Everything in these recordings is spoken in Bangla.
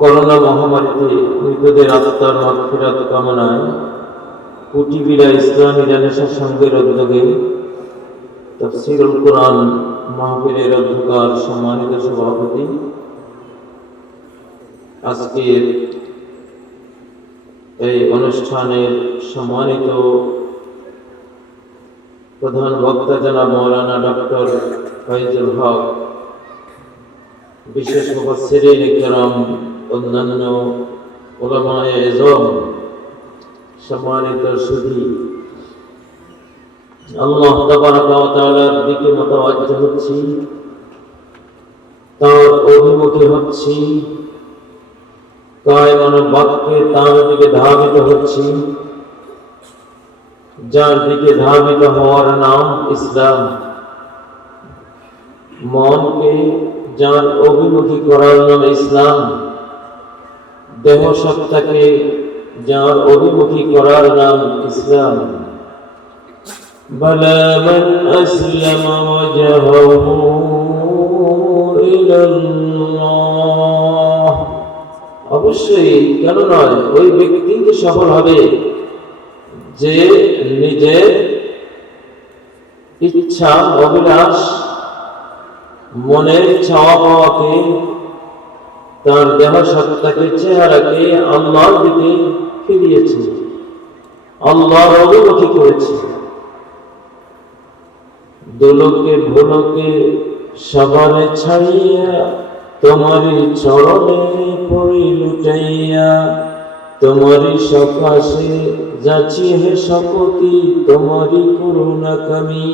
করোনা মহামারীতে মৃতদের আত্মার মাগফিরাত কামনায় কুটিবিরা ইসলামী রেনেসাঁ সংঘের উদ্যোগে তাফসীরুল কুরআন মাহফিলের অধ্যকার সম্মানিত সভাপতি, আজকের এই অনুষ্ঠানের সম্মানিত প্রধান বক্তা জনাব মাওলানা ডক্টর ফয়জুল হক, বিশেষ মুফাসসিরিন ইকরাম, অন্যান্য উলামায়ে ইজম, সম্মানিত সুধী, আল্লাহ তাবারাকা ওয়া তাআলার দিকে মুতাওয়াজ্জিহ হচ্ছি, তার অভিমুখী হচ্ছি, কায়মান বাক্যে তার দিকে ধাবিত হচ্ছি, যার দিকে ধাবিত হওয়ার নাম ইসলাম। মনকে যার অভিমুখী করার নাম ইসলাম, দেহ সত্তাকে যার অভিমুখী করার নাম ইসলাম। বালা মান আসলামা ওয়াজহাহু ইলাল্লাহ, অবশ্যই কেন নয়, ওই ব্যক্তি যে সফল হবে যে নিজের ইচ্ছা, অভিলাষ, মনের চাওয়া পাওয়াকে, তার দেহ সত্তাকে, চেহারাকে আল্লাহর দিকে ফিরিয়েছে, আল্লাহর অভিমুখী করেছে। দোলকে ভোলকে সবারে ছাড়িয়া তোমারি চরণে পড়ি লুটাইয়া, তোমারি সকাশে যাচ্ছি হে শপথি, তোমারি করুণা কামি।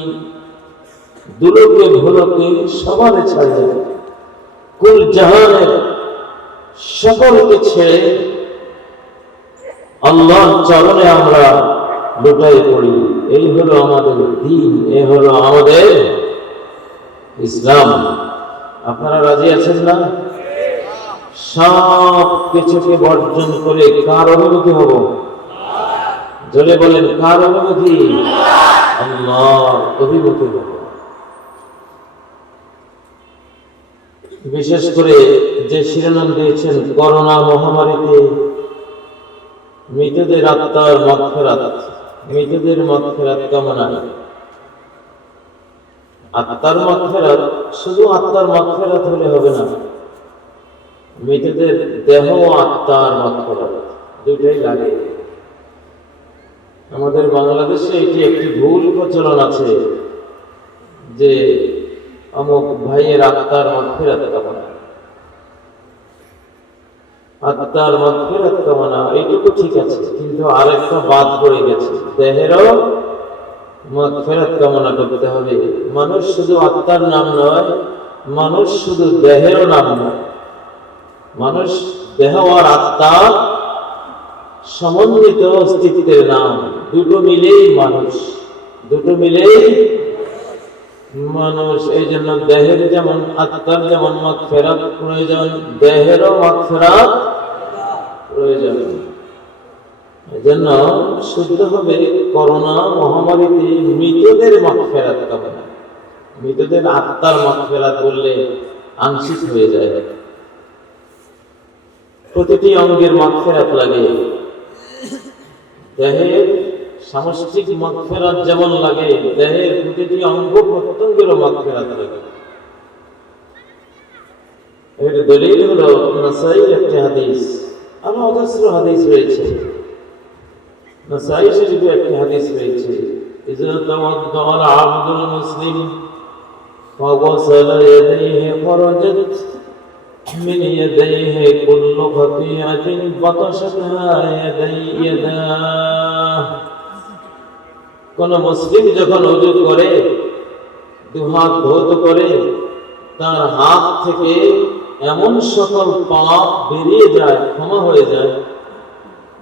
দুলোকে ভোলকে সবারে ছাড়িয়া, কুল জাহানের সকলকে ছেড়ে আল্লাহর চরণে আমরা লুটাই পড়ি। এই হলো আমাদের দ্বীন, এই হলো আমাদের ইসলাম। আপনারা রাজি আছেন না? সব কিছুকে বর্জন করে কার অভিমুখী হব? জোরে বলেন, কার অভিমুখী? আল্লাহর অভিমুখী হব। বিশেষ করে যে শিরোনাম দিয়েছেন, করোনা মহামারীতে মৃতদের আত্মার মাগফিরাত, মৃতদের মাগফিরাত কামনা। আত্মার মাগফিরাত, শুধু আত্মার মাগফিরাত হলে হবে না, মৃতদের দেহ আত্মার মাগফিরাত দুইটাই লাগে। আমাদের বাংলাদেশে এটি একটি ভুল প্রচলন আছে যে অমুক ভাইয়ের আত্মার মাগফিরাত কামনা, আত্মার মাগফিরাত কামনা, এইটুকু ঠিক আছে, কিন্তু আরেকটা বাদ পড়ে গেছে, দেহেরও মাগফিরাত কামনা করতে হবে। মানুষ শুধু আত্মার নাম নয়, মানুষ শুধু দেহেরও নাম নয়, মানুষ দেহ আর আত্মা সমন্বিত অস্তিত্বের নাম। দুটো মিলেই মানুষ, দুটো মিলেই মানুষ। এই জন্য দেহের যেমন আত্মার যেমন মাগফিরাত প্রয়োজন, দেহেরও মাগফিরাত প্রয়োজন। এই জন্য শুদ্ধ হবে করোনা মহামারীতে মৃতদের মাগফিরাত কামনা। মৃতদের আত্মার মাগফিরাত বললে আংশিক হয়ে যায়। প্রতিটি অঙ্গের মাগফিরাত লাগে, দেহের সামষ্টিক মাগফিরাত যেমন লাগে, দেহের প্রতিটি অঙ্গ প্রত্যঙ্গেরও মাগফিরাত লাগে। এর দলিল হলো নাসাঈর একটি হাদিস, আরো অজস্র হাদিস রয়েছে। নাসাঈ শরীফে একটি হাদিস রয়েছে, ইযা তাওয়াদ্দাআল আবদুল মুসলিম ফাগাসালা ইয়াদাইহি ফারাজাত মিন ইয়াদাইহি কুল্লু খাতিআতিন বাতাশাতহা ইয়াদাহ। কোন মুসলিম যখন ওযু করে, দুহাত ধৌত করে, তার হাত থেকে এমন সকল পাপ বেরিয়ে যায়, ক্ষমা হয়ে যায়,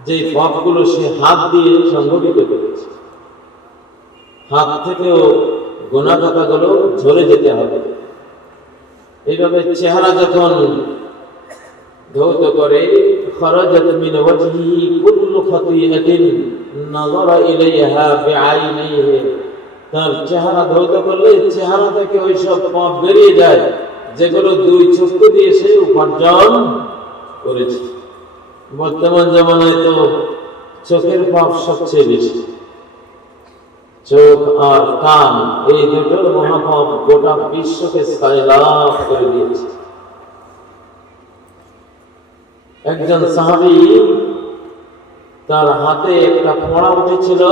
যে পাপগুলো সে হাত দিয়ে সংগঠিত করেছে। হাত থেকেও গুনাহ খাতাগুলো ঝরে যেতে হবে। এইভাবে চেহারা যখন ধৌত করে, খরাজাত মিন ওয়াজহিহি কুল্লু খাতিআতিন নাযারা ইলাইহা বিআইনিহি, তার চেহারা ধৌত করলে চেহারা থেকে ওই সব পাপ বেরিয়ে যায় যেগুলো দুই চক্ষু দিয়ে সে উপার্জন করেছে। বর্তমান জামানায় তো চোখের পাপ সবচেয়ে বেশি। চোখ আর কান এই দুটোর মহাপাপ গোটা বিশ্বকে সায়লাভ করে দিয়েছে। একজন সাহাবী, তার হাতে একটা ফোঁড়া উঠেছিল,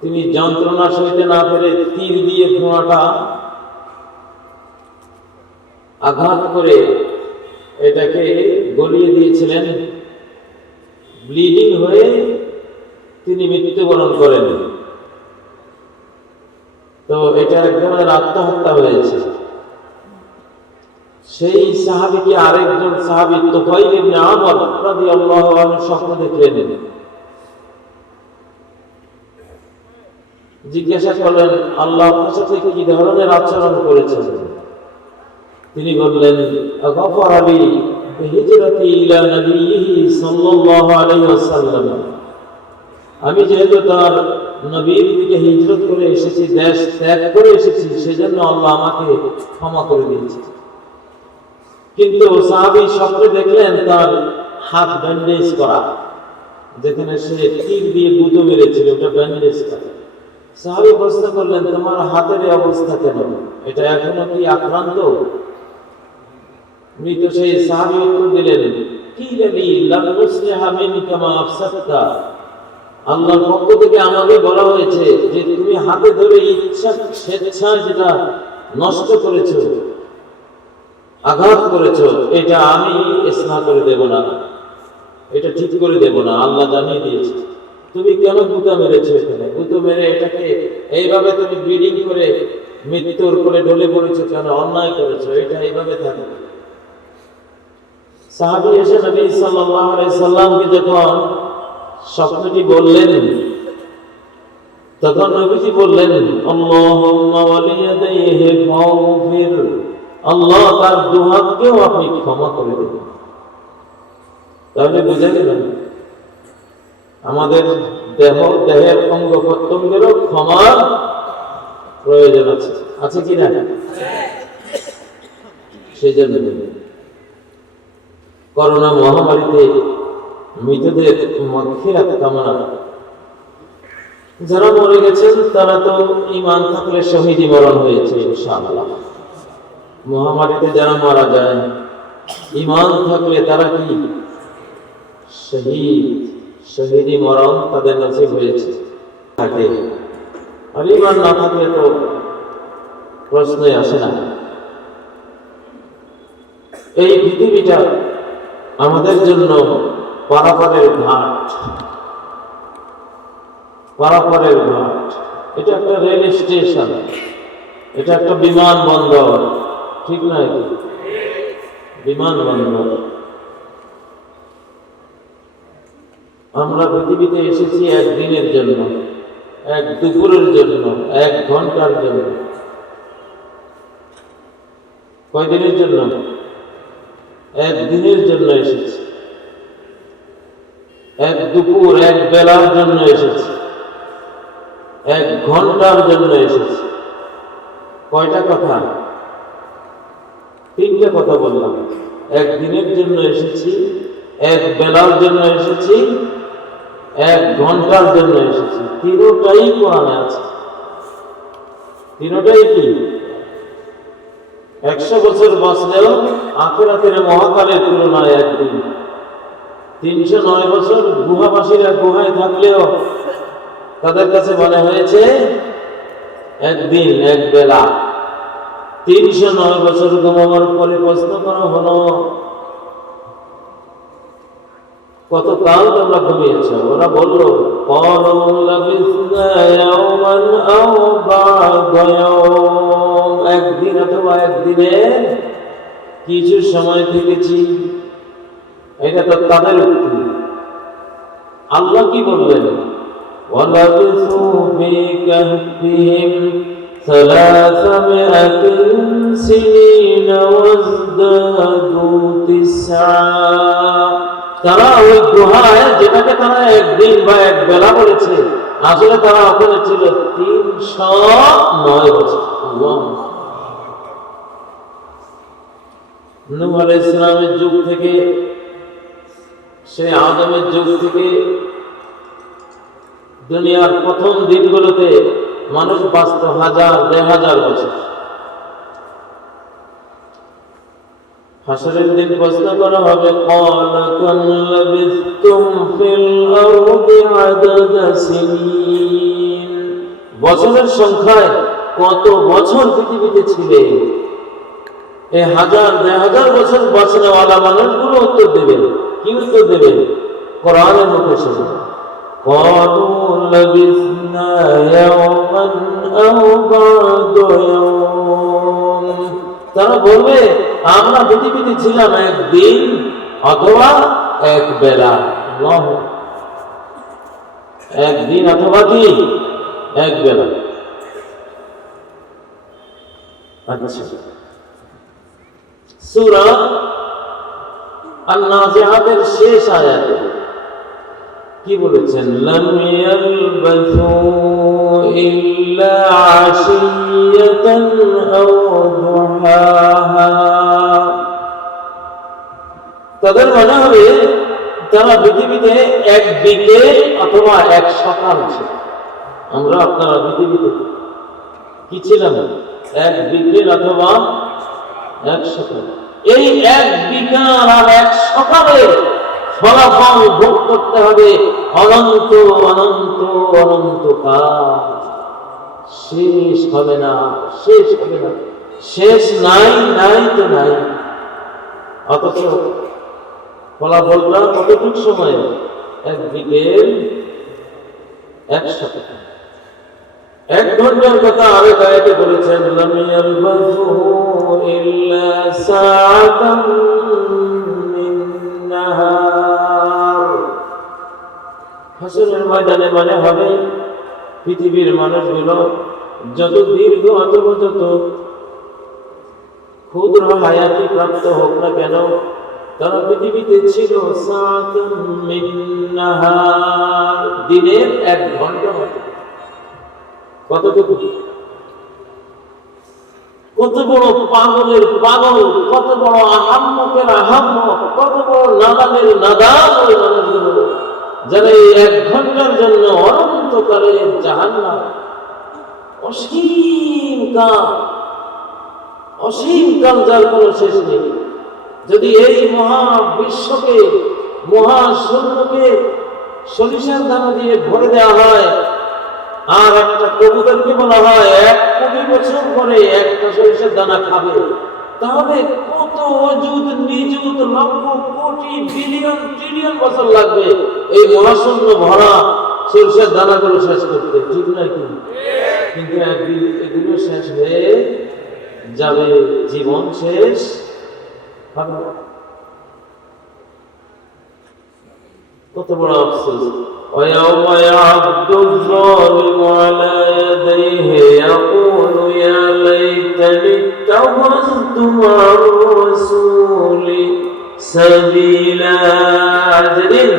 তিনি যন্ত্রণা সইতে না পেরে তীর দিয়ে ফোঁড়াটা আঘাত করে এটাকে গলিয়ে দিয়েছিলেন। ব্লিডিং হয়ে তিনি মৃত্যুবরণ করেন। তো এটা এক ধরনের আত্মহত্যা হয়েছে। সেই সাহাবীকে আরেকজন সাহাবী তুফাইল ইবনে আমর রাদিয়াল্লাহু আনহু স্বপ্ন দেখলেন। জিজ্ঞাসা করলেন, আল্লাহ আপনার সাথে কি ধরনের আচরণ করেছেন? তিনি বললেন, গাফারা লি বিহিজরাতি ইলা নবিয়্যিহি সাল্লাল্লাহু আলাইহি ওয়াসাল্লাম, আমি যেহেতু তার নবীর দিকে হিজরত করে এসেছি, দেশ ত্যাগ করে এসেছি, সেজন্য আল্লাহ আমাকে ক্ষমা করে দিয়েছে। কিন্তু সাহাবী স্বপ্নে দেখলেন তার হাত ব্যান্ডেজ করা, যেখানে সে তীর দিয়ে গুঁতো মেরেছিল ওটা ব্যান্ডেজ করা। সাহাবী প্রশ্ন করলেন, তোমার হাতের এই অবস্থা কেন? এটা এখনো কি আক্রান্ত? মৃত সেই সাহাবী উত্তর দিলেন, কিলা লি লাম নুসলিহা মিনকা মা আফসাদতা, আল্লাহর পক্ষ থেকে আমাকে বলা হয়েছে যে তুমি হাতে ধরে ইচ্ছা স্বেচ্ছায় যেটা নষ্ট করেছো, আঘাত করেছো, এটা আমি ইসলাহ করে দেব না, এটা ঠিক করে দেব না, আল্লাহ জানিয়ে দিয়েছে। তুমি কেন গুঁতো মেরেছো? এখানে গুঁতো মেরে এটাকে এইভাবে তুমি ব্লিডিং করে মৃত্যুর করে ঢলে পড়েছো কেন? অন্যায় করেছো, এটা এইভাবে থাকবে। সাহাবী এসে নবী সাল্লাল্লাহু আলাইহি সাল্লামকে যখন স্বপ্নটি বললেন, তখন নবীজি বললেন, আল্লাহুম্মা ওয়ালিয়াদাইহি ফাগফির, আল্লাহ তার দুহাতকেও আপনি ক্ষমা করে দিন। তাহলে বুঝা গেল আমাদের দেহের অঙ্গ প্রত্যঙ্গেরও ক্ষমার প্রয়োজন আছে, আছে কি না? সেই জন্য করোনা মহামারীতে মৃতদের মাগফিরাত কামনা, যারা মরে গেছেন তারা তো ঈমান থাকলে শহীদি মরণ হয়েছে ইনশাআল্লাহ। মহামারীতে যারা মারা যায় ঈমান থাকলে তারা কি শহীদ, শহীদি মরণ তাদের নসিব হয়েছে থাকে। আর ঈমান না থাকলে তো প্রশ্নই আসে না। এই পৃথিবীটা আমাদের জন্য পারাপারের ঘাট, পারাপারের ঘাট। এটা একটা রেল স্টেশন, এটা একটা বিমানবন্দর, ঠিক নয় কি? বিমানবন্দর। আমরা পৃথিবীতে এসেছি একদিনের জন্য, এক দুপুরের জন্য, 1 ঘন্টার জন্য। কয়দিনের জন্য? একদিনের জন্য এসেছি, এক দুপুর, এক বেলার জন্য এসেছি, 1 ঘন্টার জন্য এসেছি। কয়টা কথা? 3টে কথা বললাম। একদিনের জন্য এসেছি, 1 বেলার জন্য এসেছি, 1 ঘন্টার জন্য এসেছি। তিনটাই কোরআনে আছে। তিনটাই কি? 100 বছর বাঁচলেও আখিরাতের মহাকালের তুলনায় একদিন। 309 বছর গুহাবাসীরা গুহায় থাকলেও তাদের কাছে মনে হয়েছে একদিন, এক বেলা। 309 বছর ঘুমাবার পরে প্রশ্ন করা হলো, কত কাল তোমরা ঘুমিয়েছ? ওরা বলল, ক্বালু লাবিসনা ইয়াওমান আও বা'দা ইয়াওম, একদিন অথবা একদিনের কিছু সময় থেকেছি। এটা তো তাদের উক্তি। আল্লাহ কি বললেন? ওয়ালাবিসু ফি কাহফিহিম 300 সিনিনা ওয়াজদাদু 9। তারা ওই গুহায়, যেটাকে তারা একদিন বা এক বেলা বলেছে, আসলে তারা ওখানে ছিল 309 বছর। নূহ আলাইহিস সালামের যুগ থেকে, সেই আদমের যুগ থেকে দুনিয়ার প্রথম দিনগুলোতে মানুষ বাঁচত 1000-1500 বছর। হাসরের দিন প্রশ্ন করা হবে, ক্বালা কাম লাবিসতুম ফিল আরদি আদাদা সিনিন, বছরের সংখ্যায় কত বছর পৃথিবীতে ছিলে? এই 1000-1500 বছর বাঁচনেওয়ালা মানুষগুলো উত্তর দেবেন। কি উত্তর দেবেন? কোরআনের মুখে শুনুন, ক্বালু লাবিসনা ইয়াওমান আও বা'দা ইয়াওম, তারা বলবে আমরা পৃথিবীতে ছিলাম একদিন অথবা এক বেলা। একদিন অথবা কি এক বেলা। আচ্ছা, সূরা আন-নাজিআতের শেষ আয়াতে কি বলেছেন? লাম ইয়ালবাসু ইল্লা আশিয়াতান আও দুহাহা, তাদের মনে হবে তারা পৃথিবীতে এক বিকেল অথবা এক সকাল ছিল। আমরা আপনারা পৃথিবীতে কি ছিলাম? এক বিকেল অথবা এক সকাল। এই এক বিকাল আর এক সকালে ফলাফল ভোগ করতে হবে অনন্ত অনন্ত অনন্তকাল। শেষ হবে না, শেষ হবে না, শেষ নাই, নাই তো নাই। অথচ ফলাফলটা কতটুকু সময়? এক বিকেল এক সকাল। 1 ঘন্টার কথা আরেক আয়াতে বলেছেন, লাম ইয়ালবাসু ইল্লা সাআতাম মিন নাহার। হাসরের ময়দানে মানে হবে পৃথিবীর মানুষগুলো যত দীর্ঘ অথবা যত ক্ষুদ্র হায়াতি প্রাপ্ত হোক না কেন, তারা পৃথিবীতে ছিল সাআতাম মিন নাহার, দিনের 1 ঘন্টা মতো। কতটুকু? কত বড় পাগলের পাগল, কত বড় আহাম্মকের আহাম্মক, কত বড় নাদানের নাদান ওই মানুষগুলো, যারা এই 1 ঘন্টার জন্য অনন্তকালের জাহান্নাম, অসীম কাল যার কোনো শেষ নেই। যদি এই মহাবিশ্বকে, মহাশূন্যকে সরিষার দানা দিয়ে ভরে দেওয়া হয়, আর একটা কবুতরকে বলা হয় 1 কোটি বছর পরে একটা সরিষার দানা খাবে, তাহলে কত অযুত নিযুত লক্ষ কোটি বিলিয়ন ট্রিলিয়ন বছর লাগবে এই মহাশূন্য ভরা সরিষার দানাগুলো শেষ করতে, ঠিক নাকি? কিন্তু একদিন এগুলো শেষ হয়ে যাবে, জীবন শেষ হবে। কত বড় আফসোস! ويوم يعض الظالم على يديه يقول يا ليتني اتخذت مع الرسول سبيلا। যেদিন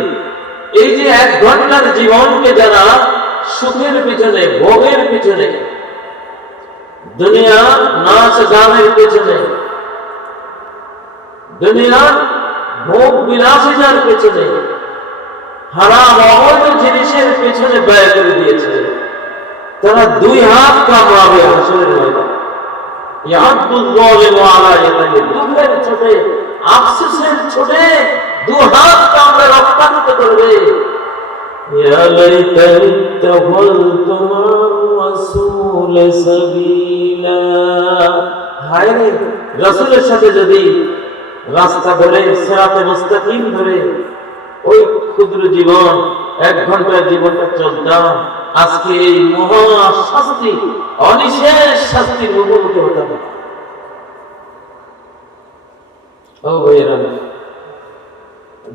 এই যে 1 ঘন্টার জীবনকে যারা সুখের পিছনে, ভোগের পিছনে, দুনিয়া নাচ গানের পিছনে, দুনিয়া ভোগ বিলাসিতার পিছনে, হারাম অবৈধ জিনিসের পেছনে ব্যয় করে দিয়েছে, তারা 2 হাত কামড়াবে হাসরের ময়দানে। ইয়াদুল যালিমু আলা ইয়াদিহি, দুধের ছোটে, আফসোসের ছোটে 2 হাত কামড়ে রক্তাক্ত করবে। ইয়া লাইতানি ইত্তাখাযতু মা'আর রাসূল সাবিলা, হায় রে, রাসূলের সাথে যদি রাস্তা ধরে, সিরাতে মুস্তাকিম ধরে ওই ক্ষুদ্র জীবন 1 ঘন্টার জীবনটা চলতাম, আজকে এই মহা শাস্তি, অনিশেষ শাস্তির মুখোমুখি হতাম। ও ভাইয়েরা,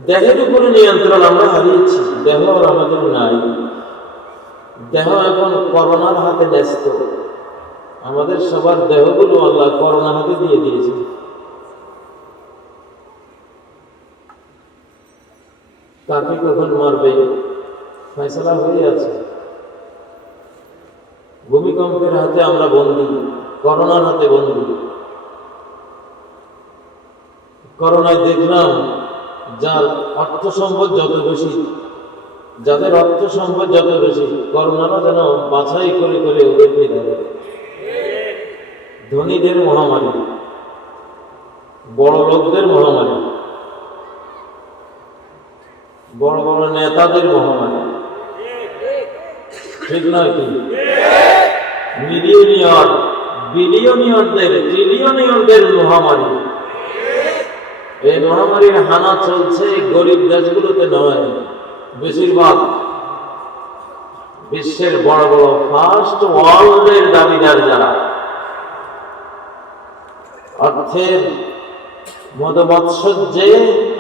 দেহের উপরে নিয়ন্ত্রণ আমরা হারিয়েছি, দেহ আর আমাদের নাই। দেহ এখন করোনার হাতে ন্যস্ত। আমাদের সবার দেহগুলো আল্লাহ করোনার হাতে দিয়ে দিয়েছে। কাকে কখন মারবে ফয়সালা হয়ে আছে। ভূমিকম্পের হাতে আমরা বন্দী, করোনার হাতে বন্দী। করোনায় দেখলাম যার অর্থ সম্পদ যত বেশি, যাদের অর্থ সম্পদ যত বেশি, করোনারা যেন বাছাই করে করে ওদেরকে দেয়। ধনীদের মহামারী, বড় লোকদের মহামারী, বড় বড় নেতাদের মহামারী, ঠিক নয় কি? মিলিয়নিয়র, বিলিয়নিয়রদের, ট্রিলিয়নিয়রদের মহামারী। এই মহামারীর হানা চলছে গরিব দেশগুলোতে নয়, বেশিরভাগ বিশ্বের বড় বড় ফার্স্ট ওয়ার্ল্ডের দাবিদার যারা, অর্থের মদমৎসর্যে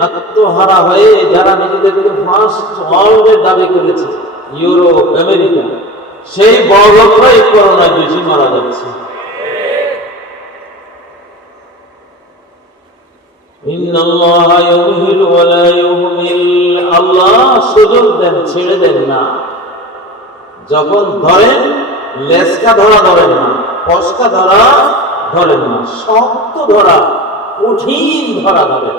আত্মহারা হয়ে যারা নিজেদেরকে ফার্স্ট ওয়ার্ল্ডের দাবি করেছে, ইউরোপ, আমেরিকা, সেই বড় লোকরাই করোনায় বেশি মারা যাচ্ছে। আল্লাহ সুযোগ দেন, ছেড়ে দেন না। যখন ধরেন লেসকা ধরা ধরেন না, ফসকা ধরা ধরেন না, শক্ত ধরা, কঠিন ধরা ধরেন।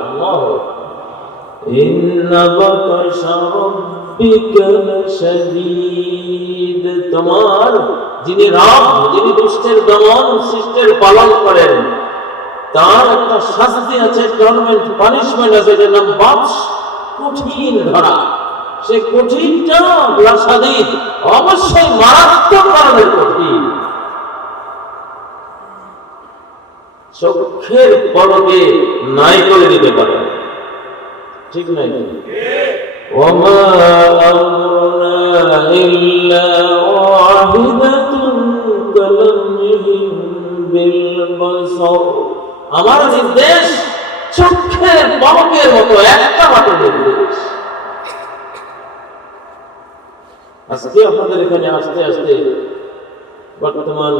তোমার যিনি রব, যিনি দুষ্টের দমন, শিষ্টের পালন করেন, তার একটা শাস্তি আছে, গভর্নমেন্ট পানিশমেন্ট আছে, এটার নাম বাপস, কঠিন ধরা। সে কঠিনটা লাশাদিদ, অবশ্যই মারাত্মক কারণের কঠিন। চোখের পলকে নাই করে দিতে পারে, ঠিক নাই? ওমা আমরুনা ইল্লা ওয়াহিদাতুন কালামহিম বিল বাসর। আমার নির্দেশ চোখের পলকের মতো, একটা মাত্র নির্দেশ। আজকে আপনাদের এখানে আসতে আসতে বর্তমান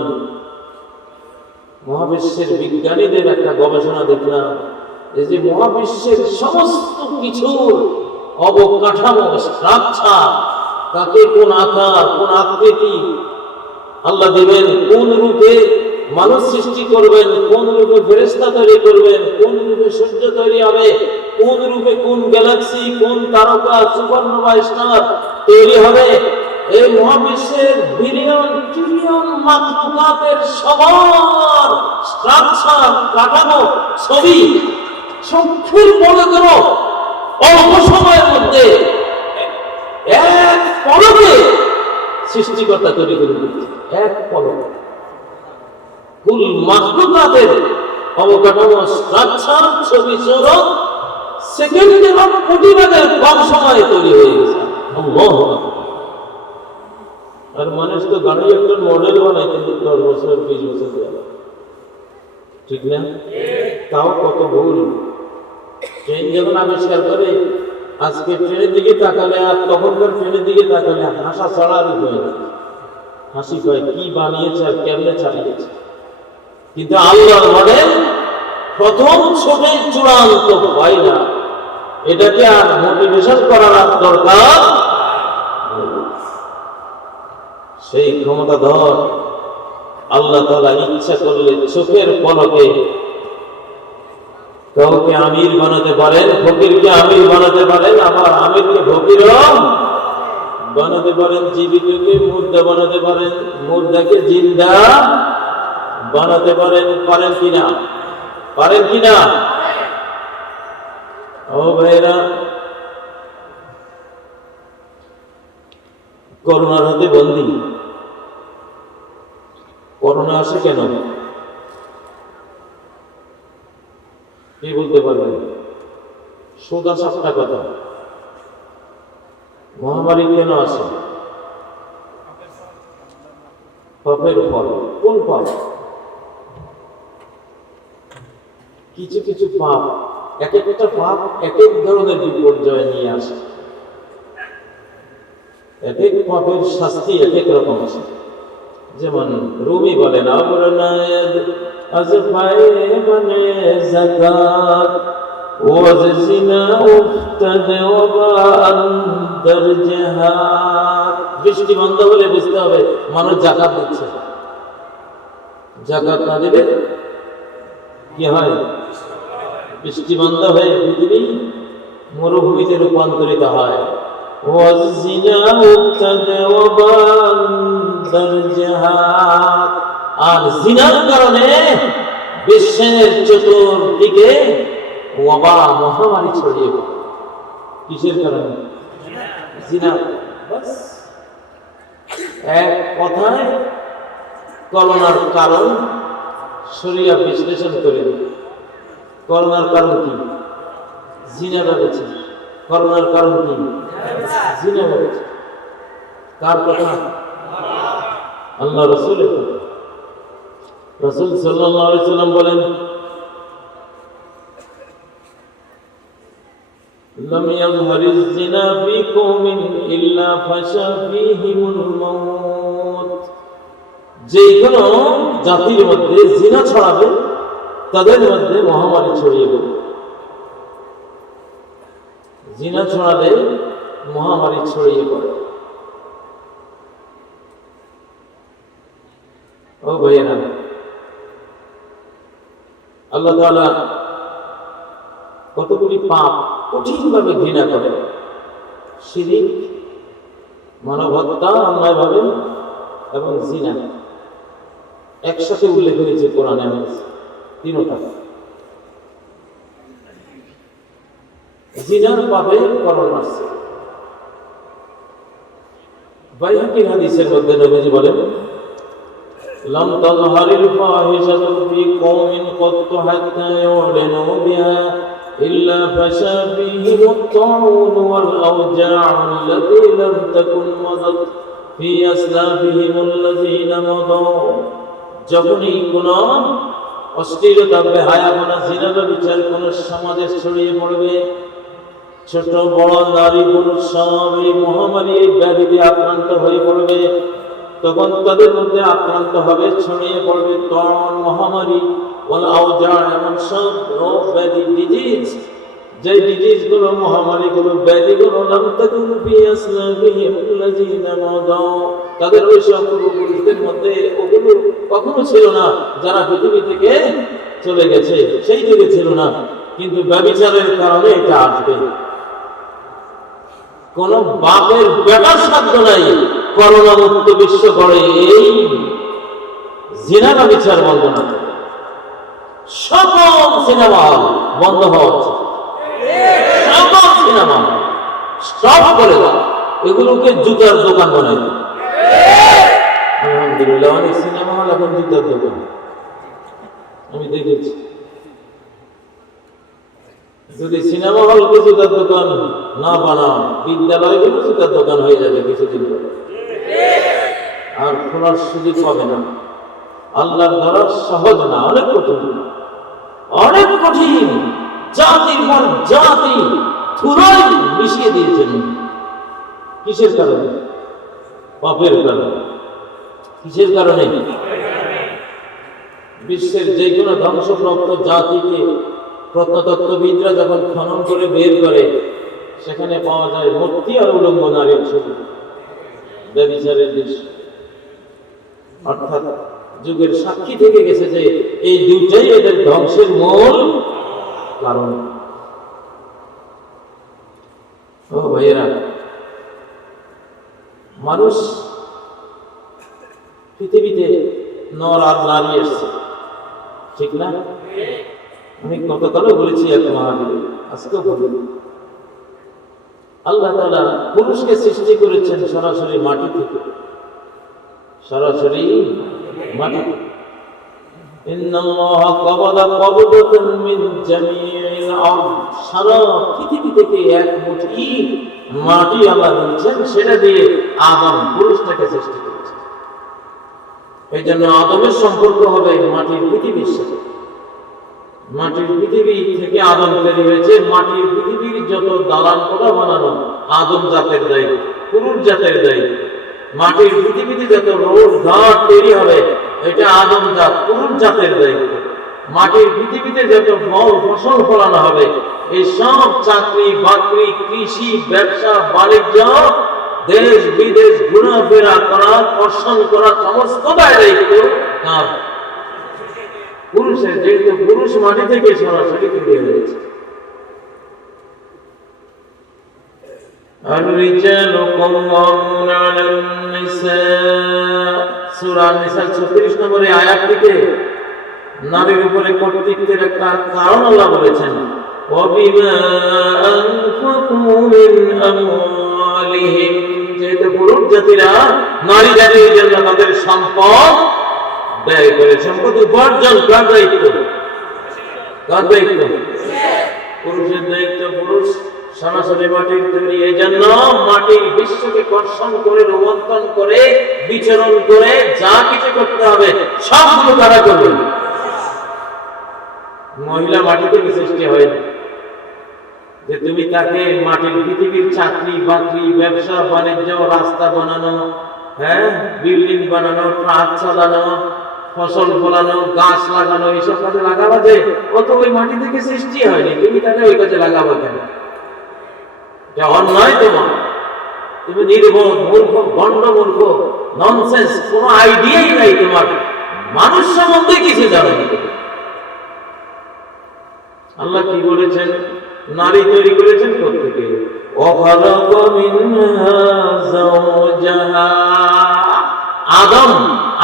মহাবিশ্বের বিজ্ঞানীদের একটা গবেষণা দেখলাম, যে মহাবিশ্বের সমস্ত কিছুর অবকাঠামো, স্ট্রাকচার, তাকে কোন আকার, কোন আকৃতি আল্লাহ দিবেন, কোন রূপে মানুষ সৃষ্টি করবেন, কোন রূপে ফেরেশতা তৈরি করবেন, কোন রূপে সূর্য তৈরি হবে, কোন রূপে কোন গ্যালাক্সি, কোন তারকা, সুপারনোভা স্টার তৈরি হবে, এই মহাবিশ্বের বিলিয়ন ট্রিলিয়ন মাখলুকাতের সবার স্ট্রাকচার, কাঠামো, ছবি চোখের পলকে অল্প সময়ের মধ্যে এক পলকে সৃষ্টিকর্তা তৈরি করে দিচ্ছে। এক পলকে কুল মাখলুকাতের অবকাঠামো, স্ট্রাকচার, ছবি চোরক সেকেন্ডের কোটি ভাগের কম সময়ে তৈরি হয়ে গেছে। আর মানুষ তো গাড়ি একটা মডেল বানায়, কিন্তু 10 বছর 20 বছর দেওয়া, ঠিক না? তাও কত ভুল। ট্রেন যখন আবিষ্কার করে, আজকে ট্রেনের দিকে তাকালে আর তখনকার ট্রেনের দিকে তাকালে হাসা ছাড়া আর উপায় না। হাসি পায়, কি বানিয়েছে আর কেমনে চালিয়েছে। কিন্তু আল্লাহর মডেল প্রথম ছবি চূড়ান্ত হয় না, এটাকে আর মোটিভেশন করার দরকার। সেই ক্ষমতাধর আল্লাহ তাআলা ইচ্ছা করলে চোখের পলকে কাউকে আমির বানাতে পারেন, ফকিরকে আমির বানাতে পারেন, আবার আমিরকে ফকিরও বানাতে পারেন, জীবিতকে মুর্দা বানাতে পারেন, মুর্দাকে জিন্দা বানাতে পারেন। পারেন কিনা? পারেন কিনা? ও ভাইরা, করোনার হাতে বন্দী। করোনা আসে কেন? কি বলতে পারবেন? সোজা সাপটা কথা, মহামারী কেন আসে? পাপের ফল। কোন পাপ? কিছু কিছু পাপ, এক একটা পাপ এক এক ধরনের বিপর্যয় নিয়ে আসে। এক এক পাপের শাস্তি এক এক রকম আছে। যেমন রুমি বলেন, আবরনায়াদ আজফায়ে মানে যাকাত ওয়াজজিনা উফতাদ ওয়াবান দারজাহাত। বৃষ্টি বন্ধ হলে বুঝতে হবে মানুষ যাকাত দিচ্ছে। যাকাত না দিলে কি হয়? বৃষ্টি বন্ধ হয়ে পৃথিবী মরুভূমিতে রূপান্তরিত হয়। আর জিনার কারণে বিশ্বের চতুর্দিকে ওয়াবা মহামারী ছড়িয়ে পড়ে। কিসের কারণে? জিনা। এক কথায় করোনার কারণ শরিয়া বিশ্লেষণ করে দিল। করোনার কারণ কি? জিনা বেড়েছে। করোনার কারণ কি? জিনা বেড়েছে। কার কথা? আল্লাহ রাসূলের কথা। রাসূল সাল্লাল্লাহু আলাইহি সাল্লাম বলেন, লাম ইয়াযহারিজ জিনা ফি কওমিন ইল্লা ফাশা ফীহিমুল মাউত। যে কোনো জাতির মধ্যে জিনা ছড়াবে তাদের মধ্যে মহামারী ছড়িয়ে পড়বে। জিনা ছড়ালে মহামারী ছড়িয়ে পড়ে। ও ভাইয়েরা, আল্লাহ তাআলা কতগুলি পাপ কঠিনভাবে ঘৃণা করে। শিরক, মানব হত্যা অন্যায়ভাবে এবং জিনা একসাথে উল্লেখ হয়েছে কোরআনে। তিনটা জিনার পাপে করোনা আসছে। বাইহাকীর হাদিসের মধ্যে নবীজি বলেন, লাম তাযহারিল ফাহিশাতু ফি কওমিন ক্বাত্তু হাত্তা ইউলিনু বিহা ইল্লা ফাশা ফীহিমুত তাউন ওয়াল আওজা'উ আল্লাতী লাম তাকুন মাযাত ফি আসলাফিহিমুল লাযীনা মাদাউ। যখনই কোনো অশ্লীলতা, বেহায়াপনা, জিনা বিচার কোন সমাজে ছড়িয়ে পড়বে, ছোট বড় নারী পুরুষ সব এই মহামারী, এই ব্যাধিতে আক্রান্ত হয়ে পড়বে, তখন তাদের মধ্যে আক্রান্ত হবে, ছড়িয়ে পড়বে তরণ মহামারী, ওয়াল আওজা, এমন সব রোগ ব্যাধি, ডিজিজ, যে ডিজিজগুলো, মহামারীগুলো, ব্যাধিগুলো লাম তাকুন ফি আসলাফিহিম আল্লাযীনা মাদাউ, তাদের ওই সব পূর্বপুরুষদের মধ্যে ওগুলো কখনো ছিল না যারা পৃথিবী থেকে চলে গেছে, সেই যুগে ছিল না, কিন্তু ব্যভিচারের কারণে এটা আসবে। কোন বাপের বেটার সাধ্য নাই করোনা মুক্ত বিশ্ব গড়ে এই জিনা ব্যভিচার বন্ধ না করে। সকল সিনেমা হল বন্ধ হওয়া উচিত। সকল সিনেমা হল স্টপ করে দাও, এগুলোকে জুতার দোকান বানাই দাও। আলহামদুলিল্লাহ, অনেক সিনেমা হল এখন জুতার দোকান আমি দেখেছি। যদি সিনেমা হলকে জুতার দোকান না বানাও, বিদ্যালয়গুলো জুতার দোকান হয়ে যাবে কিছুদিন পরে, আর খোলার সুযোগ পাবে না। আল্লাহর দ্বারা সহজ না, অনেক কঠিন, অনেক কঠিন। জাতির পর জাতি ধুলোয় মিশিয়ে দিয়েছেন। কিসের কারণে? পাপের কারণে। কিসের কারণে? বিশ্বের যে কোনো ধ্বংসপ্রাপ্ত জাতিকে প্রত্নতত্ত্ববিদরা যখন খনন করে বের করে, সেখানে পাওয়া যায় মূর্তি আর উলঙ্গ নারীর ছবি, ব্যভিচারের দৃশ্য। অর্থাৎ যুগের সাক্ষী থেকে গেছে যে এই দুটাই এদের ধ্বংসের মূল কারণ। ও ভাইয়েরা, মানুষ পৃথিবীতে নর আর নারী এসছে, ঠিক না? আমি গতকালও বলেছি এক মাহফিলে, আজকেও বলি, আল্লাহ তাআলা পুরুষকে সৃষ্টি করেছেন সরাসরি মাটি থেকে, সরাসরি মাটি। ইন্নাল্লাহা ক্বাবাদা ক্বাবদাতান মিন জামিইল আরদ, সারা পৃথিবী থেকে এক মুঠি মাটি আল্লাহ দিয়েছেন, সেটা দিয়ে আদম পুরুষটাকে সৃষ্টি করেছেন। এই জন্য আদমের সম্পর্ক হবে মাটির পৃথিবীর সাথে। মাটির পৃথিবী থেকে আদম তৈরি হয়েছে। মাটির পৃথিবীর যত দালান কোঠা বানানো আদম জাতের দায়িত্ব, পুরুষ জাতের দায়িত্ব। মাটির পৃথিবীতে যত রোড ঘাট তৈরি হবে, এটা আদম জাত, পুরুষ জাতের দায়িত্ব। মাটির পৃথিবীতে যত ফল ফসল ফলানো হবে, এই সব চাকরি বাকরি, কৃষি, ব্যবসা বাণিজ্য, দেশ বিদেশ ঘোরাফেরা করা, কর্ষণ করা, সমস্ত দায়িত্ব কার? পুরুষের, যেহেতু পুরুষ মাটি থেকে সরাসরি তৈরি হয়েছে। الرجال قوامون على النساء সূরা নিসা 36 নম্বরে আয়াত থেকে নারীর উপরে কর্তৃত্বের একটা কারণ আল্লাহ বলেছেন, وَبِمَا أَنفَقُوا مِنْ أَمْوَالِهِمْ, যেহেতু পুরুষ জাতিরা নারী জাতির জন্য তাদের সম্পদ ব্যয় করে। সম্পদ উপার্জন কার দায়িত্ব? কার দায়িত্ব? পুরুষের দায়িত্ব। পুরুষ সরাসরি মাটির তৈরি, এই জন্য মাটির বিশ্বকে কর্ষণ করে, রোমন্থন করে, বিচরণ করে যা কিছু করতে হবে সবগুলো তারা করবে। মহিলা মাটি থেকে সৃষ্টি হয়নি যে তুমি তাকে মাটির পৃথিবীর চাকরি বাকরি, ব্যবসা বাণিজ্য, রাস্তা বানানো, বিল্ডিং বানানো, ট্রাক চালানো, ফসল ফলানো, গাছ লাগানো, এইসব কাজে লাগাবা যে ও তো ওই মাটি থেকে সৃষ্টি হয়নি, তুমি তাকে ওই কাজে লাগাবো কেন? এটা অন্যায় তোমার। তুমি নির্বোধ, মূর্খ, গন্ড মূর্খ, ননসেন্স, কোনো আইডিয়াই নাই তোমার, মানুষ সম্বন্ধে কিছু জানো না। আল্লাহ কি বলেছেন? নারী তৈরি করেছেন কোত্থেকে? ওয়াখালাকা মিনহা যাওজাহা,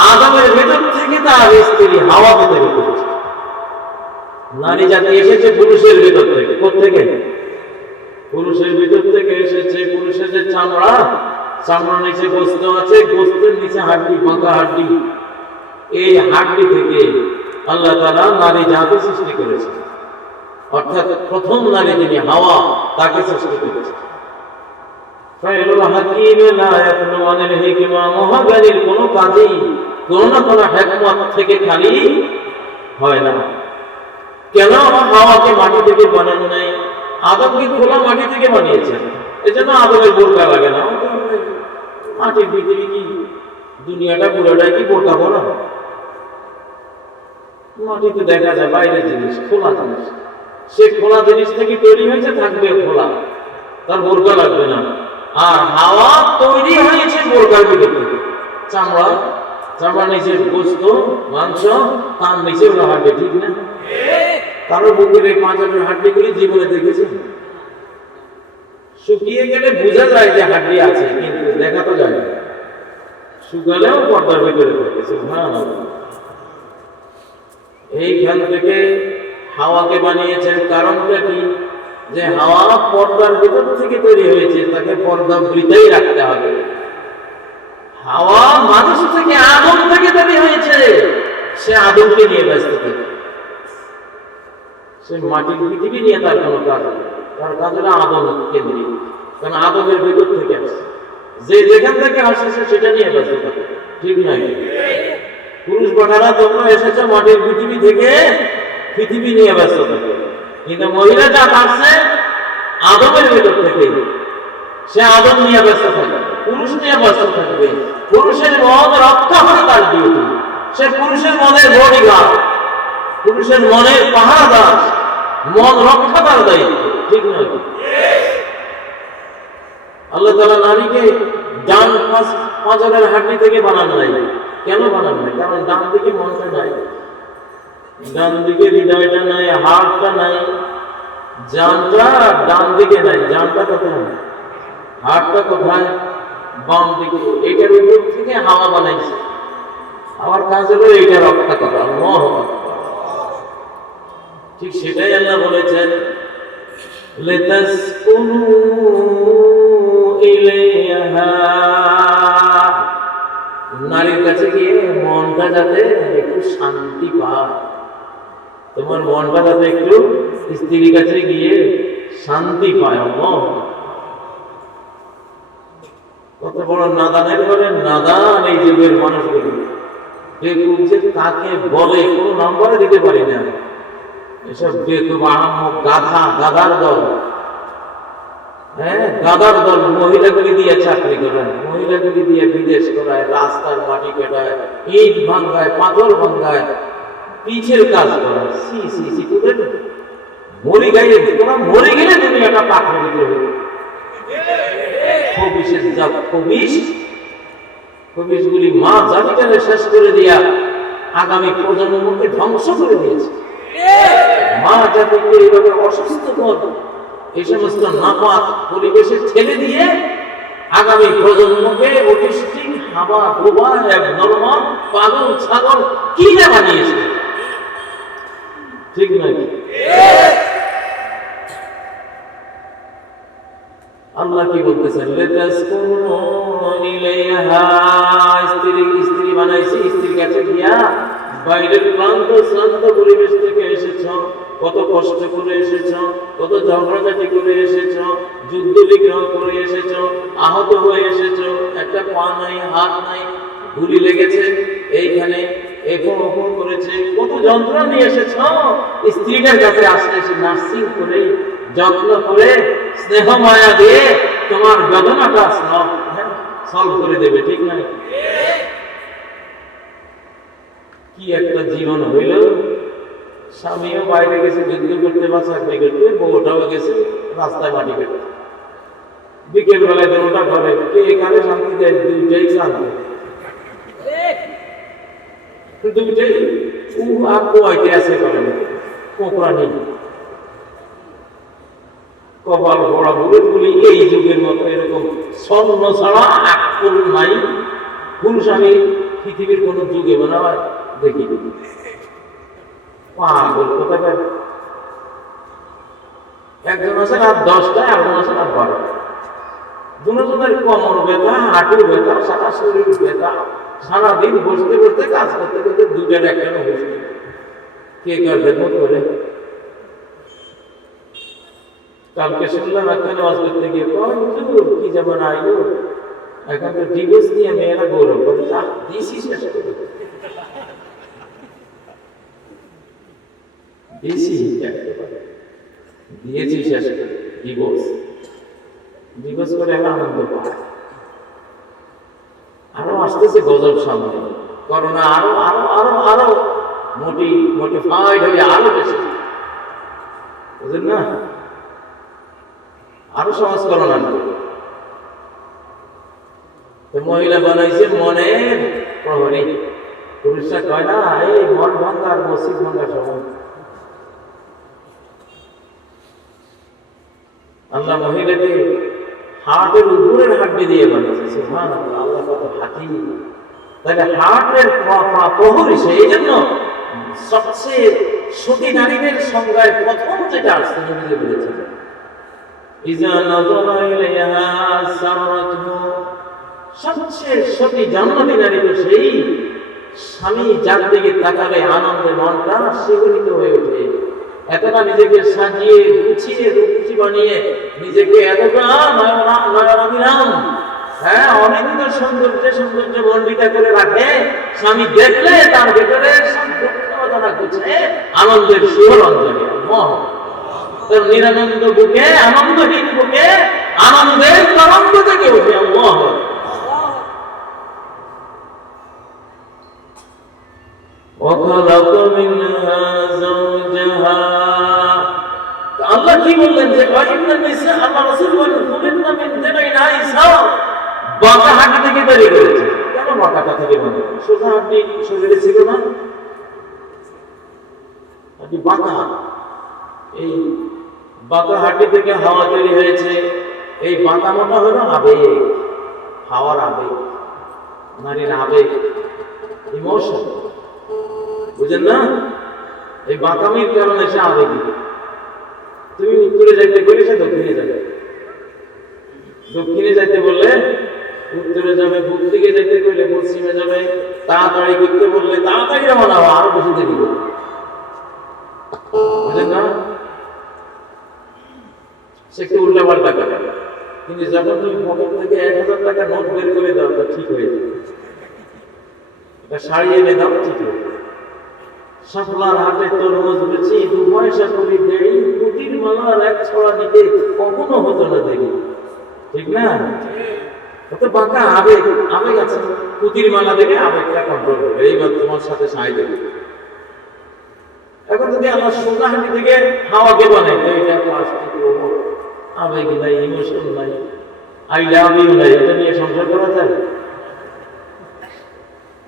আদমের ভেতর থেকে তার স্ত্রী হাওয়াকে তৈরি করেছে। নারী জাতি এসেছে পুরুষের ভেতর থেকে। কোত্থেকে? পুরুষের ভিতর থেকে এসেছে। পুরুষের যে চামড়ার নিচে গোস্ত আছে, গোস্তের নিচে হাড্ডি, বাঁকা হাড্ডি, এই হাড্ডি থেকে আল্লাহ তাআলা নারী জাতি সৃষ্টি করেছে। অর্থাৎ প্রথম নারী যিনি হাওয়া, তাকে সৃষ্টি করেছে। ফাইলুল হাকিম লা ইয়াখলু আনিল হিকমা, মহাজ্ঞানীর কোনো কাজই কোনো না কোনো হিকমত থেকে খালি হয় না। কেন হাওয়াকে মাটি থেকে বানানো নাই? আদমকে খোলা মাটি থেকে বানিয়েছেন, এজন্য আদমের বোরকা লাগে না। মাটির পৃথিবী কি দুনিয়াটা পুরোটাই কি বোরকা করা? মাটিতে দেখা যায় বাইরের জিনিস, খোলা জিনিস। সে খোলা জিনিস থেকে তৈরি হয়েছে, থাকবে খোলা, তার বোরকা লাগবে না। আর হাওয়া তৈরি হয়েছে বোরকার ভিতর থেকে। চামড়ার নিচে গোস্ত, মাংস, তার নিচে ওরা হাঁটে, ঠিক না? কারো বুকের এই পাঁচের হাড্ডিগুলি জীবনে দেখেছেন? শুকিয়ে গেলে বোঝা যায় যে হাড্ডি আছে, কিন্তু দেখা তো যায় না। শুকালেও পর্দার ভিতরে থাকে। এইখান থেকে হাওয়াকে বানিয়েছেন। কারণটা কি? যে হাওয়া পর্দার ভিতর থেকে তৈরি হয়েছে, তাকে পর্দা বৃতাই রাখতে হবে। হাওয়া মানুষ থেকে, আদম থেকে তৈরি হয়েছে, সে আদমকে নিয়ে ব্যস্ত থাকে। সে মাটির পৃথিবী নিয়ে তার কোনো কাজ নেই, তার কাজ হলো আদম কেন্দ্রিক, কারণ আদমের ভিতর থেকে আসছে। যে যেখান থেকে আসছে সেটা নিয়ে ব্যস্ত থাকে, ঠিক নয়? পুরুষ পাঠারা তোমরা এসেছো মাটির পৃথিবী থেকে, পৃথিবী নিয়ে ব্যস্ত থাকে। কিন্তু মহিলা যা আসছে আদমের ভিতর থেকে, সে আদম নিয়ে ব্যস্ত থাকে, পুরুষ নিয়ে ব্যস্ত থাকবে। পুরুষের মন রক্ষা হয় তার ডিউটি। সে পুরুষের মনের বডিগার্ড, পুরুষের মনের পাহারাদার, মন রক্ষা তার দায়িত্ব, ঠিক নয়? আল্লাহ তাআলা নারীকে ডান পাঁজরের হাড্ডি থেকে বানান নাই। কেন বানান নাই? কারণ ডান দিকে মনটা নাই, ডান দিকে হৃদয়টা নাই, হার্টটা নাই, জানটা ডান দিকে নাই। জানটা কোথায়? হার্টটা কোথায়? বাম দিকে। এটার উপর থেকে হাওয়া বানাইছে। আমার কাজ হলো এইটা রক্ষা করা, আল্লাহ। ঠিক সেটাই আল্লাহ বলেছেন, লিতাসকুনু ইলাইহা, নারীর কাছে গিয়ে মনটা যাতে একটু শান্তি পায়। তোমার মনটা যাতে একটু স্ত্রীর কাছে গিয়ে শান্তি পায়। কত বড় নাদানের ঘরে নাদান এই যুগের মানুষগুলো, বেকুব যে কাকে বলে কোনো নম্বরে দিতে পারি না। এসব বেকুব আহাম্মক গাধা, গাধার দল। গাধার দল মহিলাগুলি দিয়ে চাকরি করায়, মহিলাগুলি দিয়ে বিদেশ করায়, রাস্তার মাটি কাটায়, ইট ভাঙ্গায়, পাথর ভাঙ্গায়, পিছের কাজ করায়। সি সি সি, তোদের মরি গাইলে, তোরা মরে গেলে দুনিয়াটা পাথর দিতে হবে। খবিশের জাত, খবিশগুলি মা জাতিটাকে শেষ করে দিয়া আগামী প্রজন্মকে ধ্বংস করে দিয়েছে। মা জাতিকে এইভাবে অসুস্থকর এই সমস্ত নাপাক পরিবেশে ঠেলে দিয়ে আগামী প্রজন্মকে অটিস্টিক, হাবা গোবা, নরমাল, পাগল ছাগল কি না বানিয়েছে, ঠিক নাকি? আল্লাহ কি বলতেছেন? স্ত্রী বানাইছি, স্ত্রীর কাছে গিয়া বাইরের ক্লান্ত শ্রান্ত পরিবেশ থেকে এসেছ, কত কষ্ট করে এসেছ, কত ঝগড়াঝাটি করে এসেছ, যুদ্ধ বিগ্রহ করে এসেছ, আহত হয়ে এসেছ, একটা পা নাই, হাত নাই, গুলি লেগেছে এইখানে, এফোন ওফোন করেছে, কত যন্ত্রণা নিয়ে এসেছ। স্ত্রীদের কাছে আসলে এসে নার্সিং করে, যত্ন করে, স্নেহ মায়া দিয়ে তোমার বেদনাটা সলভ করে দেবে, ঠিক না? কি একটা জীবন হইল। স্বামীও বাইরে গেছে যুদ্ধ করতে বা চাকরি করতে, বউটাও গেছে রাস্তায় মাটি কেটে, বিকেল বেলায় দোনোটা করে, কে এখানে শান্তি দেয়? দুইটাই ক্লান্ত, দুইটাই পোয়াইতে আছে, করে কোকড়া নেই, কপাল বড়া বলে বলি। এই যুগের মতো এরকম স্বর্ণ ছাড়া আকল নাই, কোন স্বামী পৃথিবীর কোন যুগে মনে হয় দেখি পাগল কোথাকার। একজন আছে রাত 10টা, একজন আছে রাত 12টা, দুজনের কোমর ব্যথা, হাঁটুর ব্যথা, সারা শরীর ব্যথা, সারাদিন বসতে বসতে কাজ করতে করতে দুটার একটা বসতে, কে কার বেতন করে। কালকে শুনলাম একখানে ওয়াজ করতে গিয়ে কি যেমন আইলো, এখন তো ডিভোর্স নিয়ে মেয়েরা গৌরব করে, দিয়েছি শেষ করে দিয়েছি, দিয়েছি শেষ করে ডিভোর্স, ডিভোর্স করে এখন আনন্দ পায়। আরো আসতেছে গজব সামনে, করোনা আরো আরো আরো আরো মোটিফাইড হয়ে আরো বেশি, বুঝলেন না? আরো সংস্করণ আনবে। মহিলা বানাইছে মনের প্রহরী, পুরুষরা কয় না এই মন ভাঙ্গা আর মসজিদ ভাঙ্গা সমান। আল্লাহ মহিলাকে হার্টের উপরের হাড্ডি দিয়ে বানিয়েছে। সুবহানাল্লাহ, আল্লাহ কত হাকিম। তাহলে হার্টের প্রহরী, সেই জন্য সবচেয়ে সতী নারীদের সংজ্ঞায় প্রথম যেটা আসছে নবী বলেছেন, ইজা নাযারা ইলাইহা সারাতহু, সবচেয়ে সতী জান্নাতি নারী তো সেই স্বামী যার দিকে তাকালে আনন্দে মনটা শিহরিত হয়ে ওঠে। এতটা নিজেকে সাজিয়ে গুছিয়ে রূপসী বানিয়ে নিজেকে এতটা নয়নাভিরাম, হ্যাঁ, অনেকটা সৌন্দর্য মণ্ডিত করে রাখে, স্বামী দেখলে তার ভেতরে সব দুঃখ বেদনা গুছে আনন্দের শিহরণ জাগে। তোর নিরানন্দ বুকে, আনন্দহীন বুকে আনন্দের তরঙ্গ থেকে ওঠে। আল্লাহ আল্লাহ কি বললেন যে আল্লাহ রাসূল বলেন বাঁকা হাঁটি থেকে তৈরি করেছে। কেন বাঁকাটা থেকে বানাবে? সোজা হাঁটি শরীরে ছিল না, বাঁকা। এই বাঁকা হাঁটি থেকে হাওয়া তৈরি হয়েছে। এই বাঁকা মোটা হলো আবেগ, হাওয়ার আবেগ, নারীর আবেগ, ইমোশন, বুঝেন না? এই বাঁকামির কারণে সে আবেগ। তুমি উত্তরে যাইতে বলে সে দক্ষিণে যাবে, দক্ষিণে যাইতে বললে উত্তরে যাবে, পূর্ব দিকে যাইতে বললে পশ্চিমে যাবে, তাড়াতাড়ি করতে বললে তাড়াতাড়ি রওনা হওয়া, আরো বেশি দেরি করবে, বুঝলেন না? সে একটু উল্টা পাল্টা করে। কিন্তু যখন তুমি পকেট থেকে 1000 টাকা নোট বের করে দাও, তা ঠিক হয়ে যাবে। এটা শাড়ি এনে দাও, ঠিক হয়ে যাবে। শাপলার হাটে তরমুজ বেচি 2 পয়সা করে দেই, পুতির মালার 1 ছড়া নিতে কখনো হতো না দেরি, ঠিক না? কত বাঁকা আবেগ, আবেগ আছে। পুতির মালা দেখে আবেগটা কন্ট্রোল করবে, এইবার তোমার সাথে সাই দেবে। এখন যদি আমার সোজা হাঁটি থেকে হাওয়াকে বানাই, তো এটা প্লাস্টিক, আবেগ নাই, ইমোশন নাই, আই লাভ ইউ নাই, এটা নিয়ে সংসার করা যায়?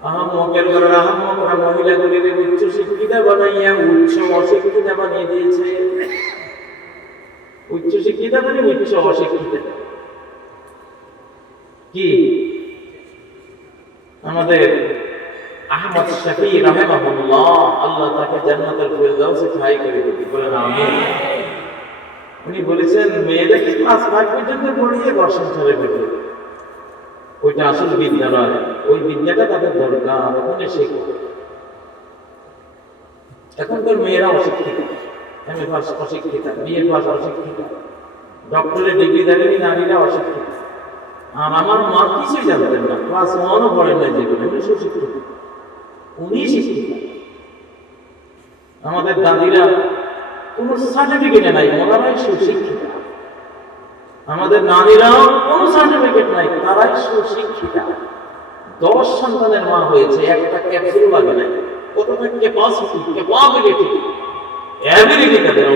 আহম্মকের ঘরের আহম্মকরা মহিলাগুলিকে উচ্চ শিক্ষিতা বানাইয়া উচ্চ অশিক্ষিতা বানিয়ে দিয়েছে। উচ্চ শিক্ষিতা মানে উচ্চ অশিক্ষিতা। কি আমাদের আহমদ শফী রাহিমাহুল্লাহ, আল্লাহ তাকে জান্নাতুল ফিরদাউসে ঠাঁই করে দিবেন, বলেন আমিন। উনি বলেছেন মেয়েদেরকে ক্লাস 5 পর্যন্ত পড়িয়ে ঘর সংসারে বেঁধে, ওইটা আসল বিদ্যা নয়, ওই বিদ্যাটা তাদের দরকার, ওখানে শেখো। এখনকার মেয়েরা অশিক্ষিত, এমএ পাস অশিক্ষিত, বিএ পাস অশিক্ষিত, ডক্টরের ডিগ্রি দেয়নি নারীরা অশিক্ষিত। আর আমার মা কিছুই জানতেন না, ক্লাস 1ও পড়েন না, যেগুলো উনি সুশিক্ষিত, উনি শিক্ষিত। আমাদের দাদিরা কোনো সার্টিফিকেটে নাই, ওনারাই সুশিক্ষিত। আমাদের নারীরাও কোনো সার্টিফিকেট নাই, তারাই সুশিক্ষিত। 10 সন্তানের মা হয়েছে, একটা ক্যাপসুল লাগে নাই। কতটা ক্যাপাসিটি, ক্যাপাবিলিটি, অ্যাবিলিটি তাদের।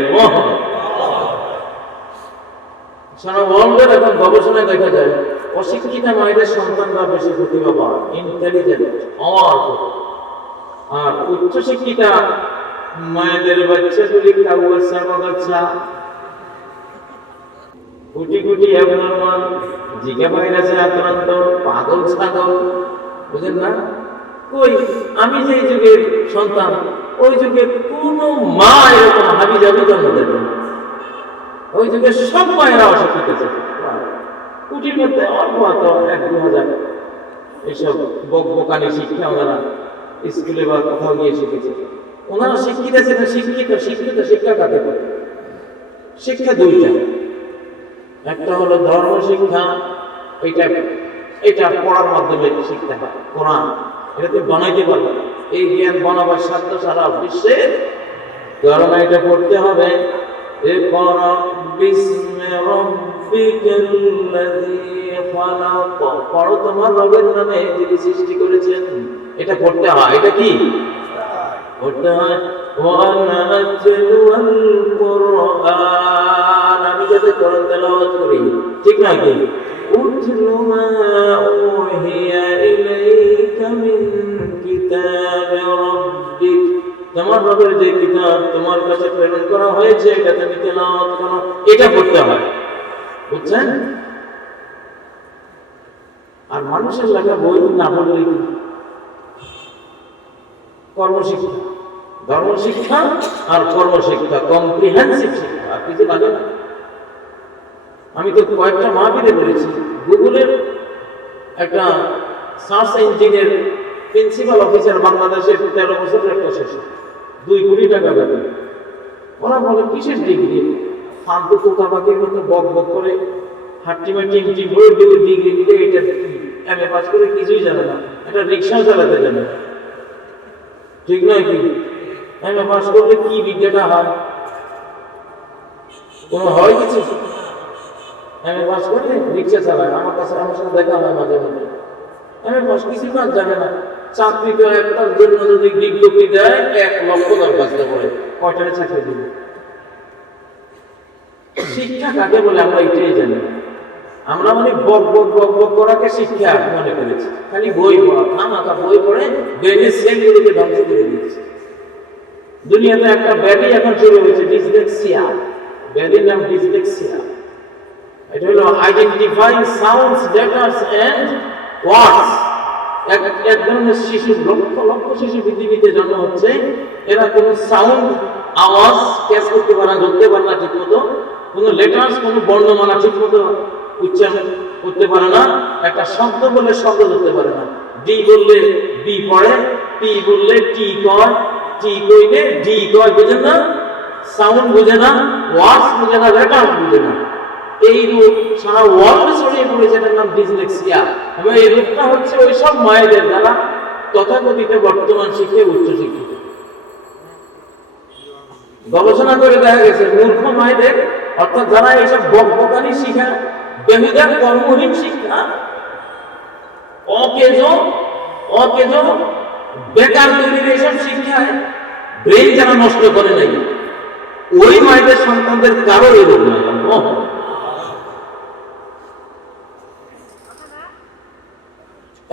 সারা ওয়ার্ল্ডের এখন গবেষণায় দেখা যায় অশিক্ষিত মায়েদের সন্তানরা বেশি প্রতিভাবান, ইন্টেলিজেন্ট, পাওয়ারফুল। আর উচ্চশিক্ষিতা মায়েদের বাচ্চাগুলি কাউয়াচ্ছা বাগাচ্ছা, কোটি কোটি অ্যাবনর্মাল, জিকা ভাইরাসে আক্রান্ত, পাগল ছাগল, বুঝেন না? কই আমি যে যুগের সন্তান, ওই যুগে কোনো মা এরকম হাবি যাবি জন্ম দেবে না। ওই যুগে সব মায়েরা অশিক্ষিত ছিল। কোটির মধ্যে অল্প হতো 1-2 হাজার এইসব বকবকানি শিক্ষা ওনারা স্কুলে বা কোথাও গিয়ে শিখেছে। ওনারা শিক্ষিত ছিলেন। শিক্ষিত শিক্ষিত শিক্ষা কাকে বলে? শিক্ষা দুইটা, একটা হলো ধর্ম শিক্ষা, এটা পড়ার মাধ্যমে শিখতে হয়। কোরআন এটা তুমি বানাইতে পারবে, এই জ্ঞান বানাবার সাধ্য সারা বিশ্বে কারণে এটা পড়তে হবে। ইকরা বিসমি রাব্বিকাল্লাযী খালাক, পড়ো তোমার রবের নামে যিনি সৃষ্টি করেছেন। এটা পড়তে হয়। এটা কি পড়তে হয়? ওয়ানা আতলুল কুরআন, আমি যাতে কোরআন তেলাওয়াত করি, ঠিক না? কি উতলু মা উহিয়া ইলাইকা মিন কিতাবি রাব্বিক, তোমার রবের যে কিতাব তোমার কাছে প্রেরণ করা হয়েছে এটা তুমি তেলাওয়াত করো। এটা পড়তে হয়, বুঝছেন? আর মানুষের লেখা বই না পড়লে কর্মশিক্ষা, ধর্মশিক্ষা আর কর্মশিক্ষা, কম্প্রিহেন্সিভ শিক্ষা, আর কিছু লাগে না। আমি তো কয়েকটা মাহফিলে বলেছি, গুগলের একটা সার্চ ইঞ্জিনের প্রিন্সিপাল অফিসার বাংলাদেশের 13 বছরের একটা শেষ, 2 কোটি টাকা বেতন। ওরা বলে কিসের ডিগ্রি? ফালতু কোথা পাখির মতো বক বক করে হাট্টিমা টিমটি বই ডিগ্রি দিলে এটা এমএ পাস করে কিছুই জানে না, এটা রিক্সাও চালাতে জানে না, ঠিক নয় কি? এমএ পাস করলে কি বিদ্যাটা হয়? কোনো হয় কিছু? এমএ পাস করলে রিক্সা চালায়, আমার সাথে দেখা হয় মাঝে মাঝে। এমএ পাস কিছু কাজ জানে না, চাকরি তো একটার জন্য যদি বিজ্ঞপ্তি দেয় 1 লক্ষ দরখাস্ত করে, কয়টারে চাকরি দিবে? শিক্ষা কাকে বলে আমরা এটাই জানি। আমরা মানে বক বক বক বক করাকে শিক্ষা মনে করেছি। খালি বই পড়া, খামাখা বই পড়ে ব্রেনের সেলগুলোকে ধ্বংস করে দিয়েছে। দুনিয়াতে একটা ব্যাধি এখন শুরু হয়েছে, ডিসলেক্সিয়া। ব্যাধির নাম ডিসলেক্সিয়া। এটা হলো আইডেন্টিফাইং সাউন্ডস, লেটার্স এন্ড ওয়ার্ডস। এক ধরনের শিশু, লক্ষ লক্ষ শিশু পৃথিবীতে জন্ম হচ্ছে, এরা কোনো সাউন্ড, আওয়াজ ক্যাচ করতে পারে না, ধরতে পারে না ঠিক মতো, কোনো লেটার্স, কোনো বর্ণমালা ঠিক মতো উচ্চারণ করতে পারে না, একটা শব্দ বললে শব্দ ধরতে পারে না, ডি বললে বি পড়ে, টি বললে টি কয়, টি কইলে ডি কয়, বুঝেন না? সাউন্ড বুঝে না, ওয়ার্ডস বুঝে না, লেটার্স বুঝে না। এই রোগ সারা ওয়ার্ল্ডে ছড়িয়ে পড়েছে, এটার নাম ডিসলেক্সিয়া। এবং এই রোগটা হচ্ছে ওই সব মায়েদের যারা তথাকথিত বর্তমান শিক্ষায় উচ্চ শিক্ষিত। গবেষণা করে দেখা গেছে মূর্খ মায়েদের, অর্থাৎ যারা এইসব বকবকানি শিক্ষা, বেহুদা কর্মহীন শিক্ষা, অকেজ বেকার তৈরির এইসব শিক্ষায় ব্রেন যারা নষ্ট করে নাই, ওই মায়েদের সন্তানদের কারো এই রোগ নয়।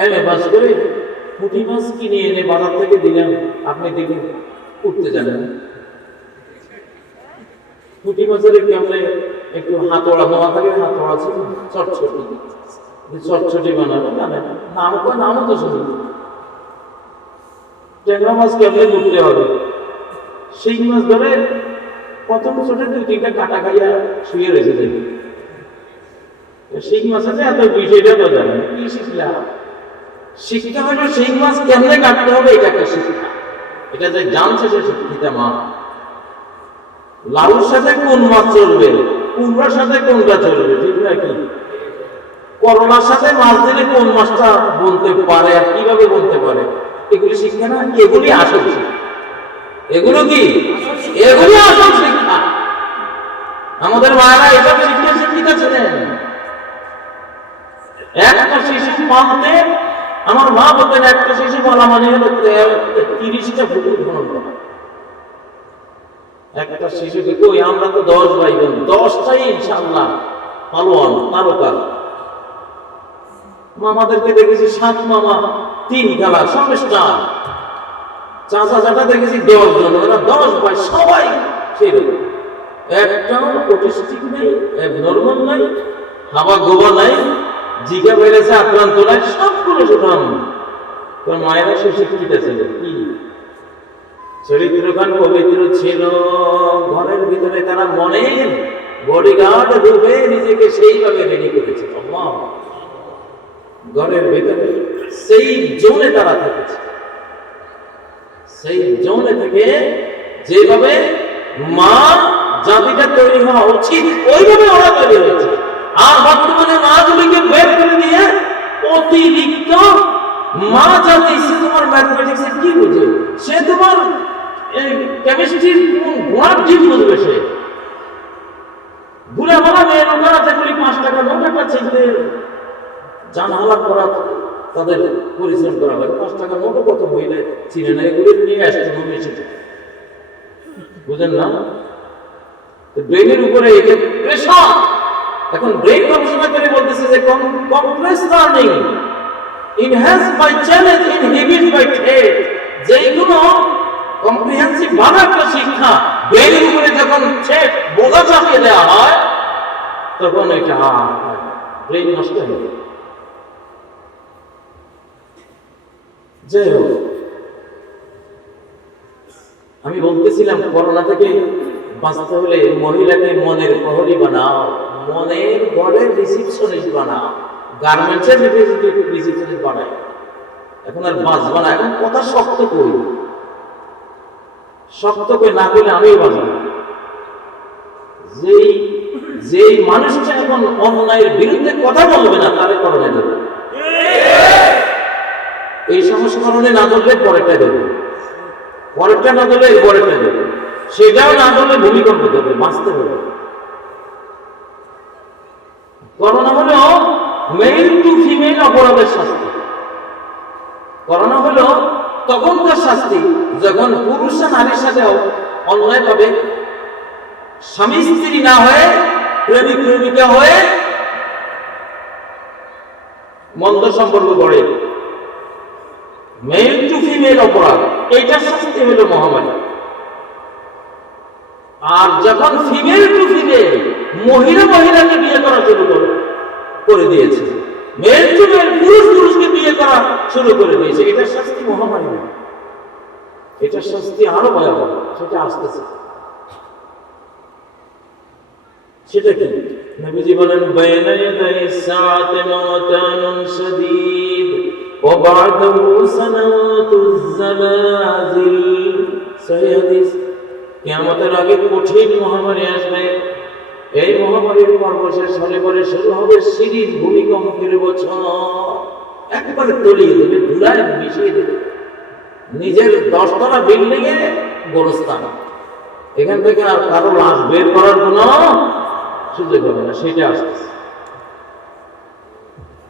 এমএ পাস করে পুঁটি মাছ কিনে এনে বাজার থেকে দিলাম, আপনি দেখুন উঠতে জানেন। পুঁটি মাছের কেমনে একটু হাতড়া দেওয়া থাকে, হাতড়া ছিল চটচটি, চটচটি বানানো জানেন, নাম কয় নামও তো শুনি। ট্যাংরা মাছ কেমনে উঠতে হবে, শিং মাছ ধরে প্রথম ছোট 2-3টা কাটা খাইয়া শুয়ে রয়েছে দেখি। শিং মাছ আছে এত বিষয়টা তো জানেন, কি শিখলাম? শিক্ষা হলো শিং মাছ কেমনে কাটতে হবে, এটা একটা শিক্ষা। এটা যে জানছে সে শিক্ষিত মা। লাউর সাথে কোন মাছ চলবে, কুমড়ার সাথে কোনটা চলবে, ঠিক নাকি? করলার সাথে মাছ দিলে কোন মাছটা বলতে পারে আর কিভাবে বলতে পারে, এগুলি শিক্ষা না, এগুলি আসল শিক্ষা। এগুলো কি? এগুলি আসল শিক্ষা। আমাদের মায়েরা এসব শিক্ষা শিক্ষিত ছিলেন। একটা শিশু পালতে আমার মা বলতেন, একটা শিশু পালা মানে হলো 30টা পুকুর খনন করা। একটা শিশুকে কই, আমরা তো 10 ভাই বোন, 10টাই ইনশাআল্লাহ পালোয়ান তারকা। মামাদেরকে দেখেছি 7 মামা 3 খেলা সব স্টার। চাচা চাচা দেখেছি 10 জন, ওরা 10 ভাই সবাই সেরকম। একটাও অটিস্টিক নেই, নরমাল নাই, হাওয়া গোবা নাই, জিগা বেড়েছে আক্রান্ত নাই, সবগুলো সুঠাম। তোর মায়েরা সুশিক্ষিত ছিল, কি চরিত্রখান পবিত্র ছিল। ঘরের ভিতরে তারা মনের বডিগার্ড রূপে নিজেকে সেইভাবে রেডি করেছে। ঘরের ভিতরে সেই জোনে তারা থেকেছে, সেই জোনে থেকে যেভাবে মা জাতিটা তৈরি হওয়া উচিত ওইভাবে ওরা তৈরি হয়েছে। আর বর্তমানে মাগুলিকে বের করে দিয়ে অতিরিক্ত মা জাতি, সে তোমার ম্যাথমেটিক্সের কি বুঝে, সে তোমার কেমিস্ট্রির ঘোড়ার ডিম বুঝবে। সে ভুলে বলা মেয়ে লোকেরা যেগুলি 5 টাকা নোট একটা চিনতে জানহালা করা, তাদের পরিশ্রম করা লাগে। 5 টাকা নোটও কত মহিলা চিনে না, এগুলি নিয়ে আসছে মেশিনে, বুঝেন না? ব্রেনের উপরে এটা প্রেশার। এখন ব্রেন গবেষণা করে বলতেছে যে complex learning enhanced by challenge, inhibited by threat, যেগুলো কম্প্রিহেন্সিভ ভালো একটা শিক্ষা ব্রেনের উপরে যখন থ্রেট বোঝা চাপিয়ে দেওয়া হয়, তখন এটা ব্রেন নষ্ট হয়ে যায়। যাই হোক, আমি বলতেছিলাম করোনা থেকে বাঁচতে হলে মহিলাকে মনের প্রহরী বানাও, মনের ঘরের রিসিপশনিস্ট বানাও, গার্মেন্টসের রিসিপশনিস্ট বানায়। এখন আর বাঁচবো না, এখন কথা শক্ত করি, শক্ত করে না করলে আমিও বাঁচব। যেই মানুষটা এখন অন্যায়ের বিরুদ্ধে কথা বলবে না, তারে করোনা দেবে। এই সংস্করণে না ধরলে পরেরটা দেবে, পরেরটা না ধরলে পরেরটা দেবে, সেটাও না ধরলে ভূমিকম্প দেবে, বাঁচতে হবে। করোনা হলো মেল টু ফিমেল অপরাধের শাস্তি। করোনা হলো তখনকার শাস্তি যখন পুরুষরা নারীর সাথে অন্যায় ভাবে স্বামী স্ত্রী না হয়ে প্রেমিক প্রেমিকা হয়ে মন্দ সম্পর্ক গড়ে। মেল টু ফিমেল অপরাধ, এইটার শাস্তি হলো মহামারী। আর যখন ফিমেল টু ফিমেল, মহিলা মহিলাকে বিয়ে করা শুরু করে দিয়েছে, মেল টু মেল পুরুষ পুরুষকে বিয়ে করা শুরু করে দিয়েছে, এটার শাস্তি মহামারী না, এটার শাস্তি আরো ভয়াবহ। সেটা আসতেছে। সেটা কি? নবীজি বলেন, বাইনা ইয়াদাই সাআতি মাতানুন শাদীদ ওয়া বা'দাহু সানাতুজ জালাজিল। সহিহ হাদিস। কিয়ামতের আগে কঠিন মহামারী আসবে। এই মহামারীর পর্ব শেষ হলে পরে শুরু হবে সিরিজ ভূমিকম্পের বছর। একবারে তলিয়ে দেবে, ধুলায় মিশিয়ে দেবে। নিজের 10 তলা বিল্ডিং এ গোরস্থান, এখান থেকে আর কারো লাশ বের করার কোনো সুযোগ হবে না। সেটা আসছে।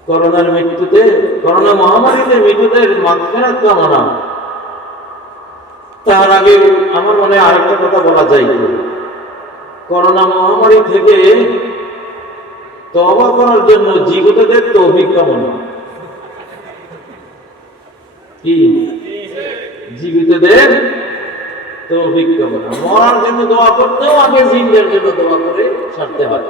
করোনার মৃত্যুতে, করোনা মহামারীতে মৃত্যুদের মাগফিরাত কামনা। তার আগে আমার মনে হয় আরেকটা কথা বলা যায়, করোনা মহামারী থেকে তওবা করার জন্য জীবিতদের তৌফিক কামনা। কি জীবিতদের তৌফিক কামনা। মরার জন্য দোয়া করতেও আগে জিন্দার জন্য দোয়া করে সারতে হয়।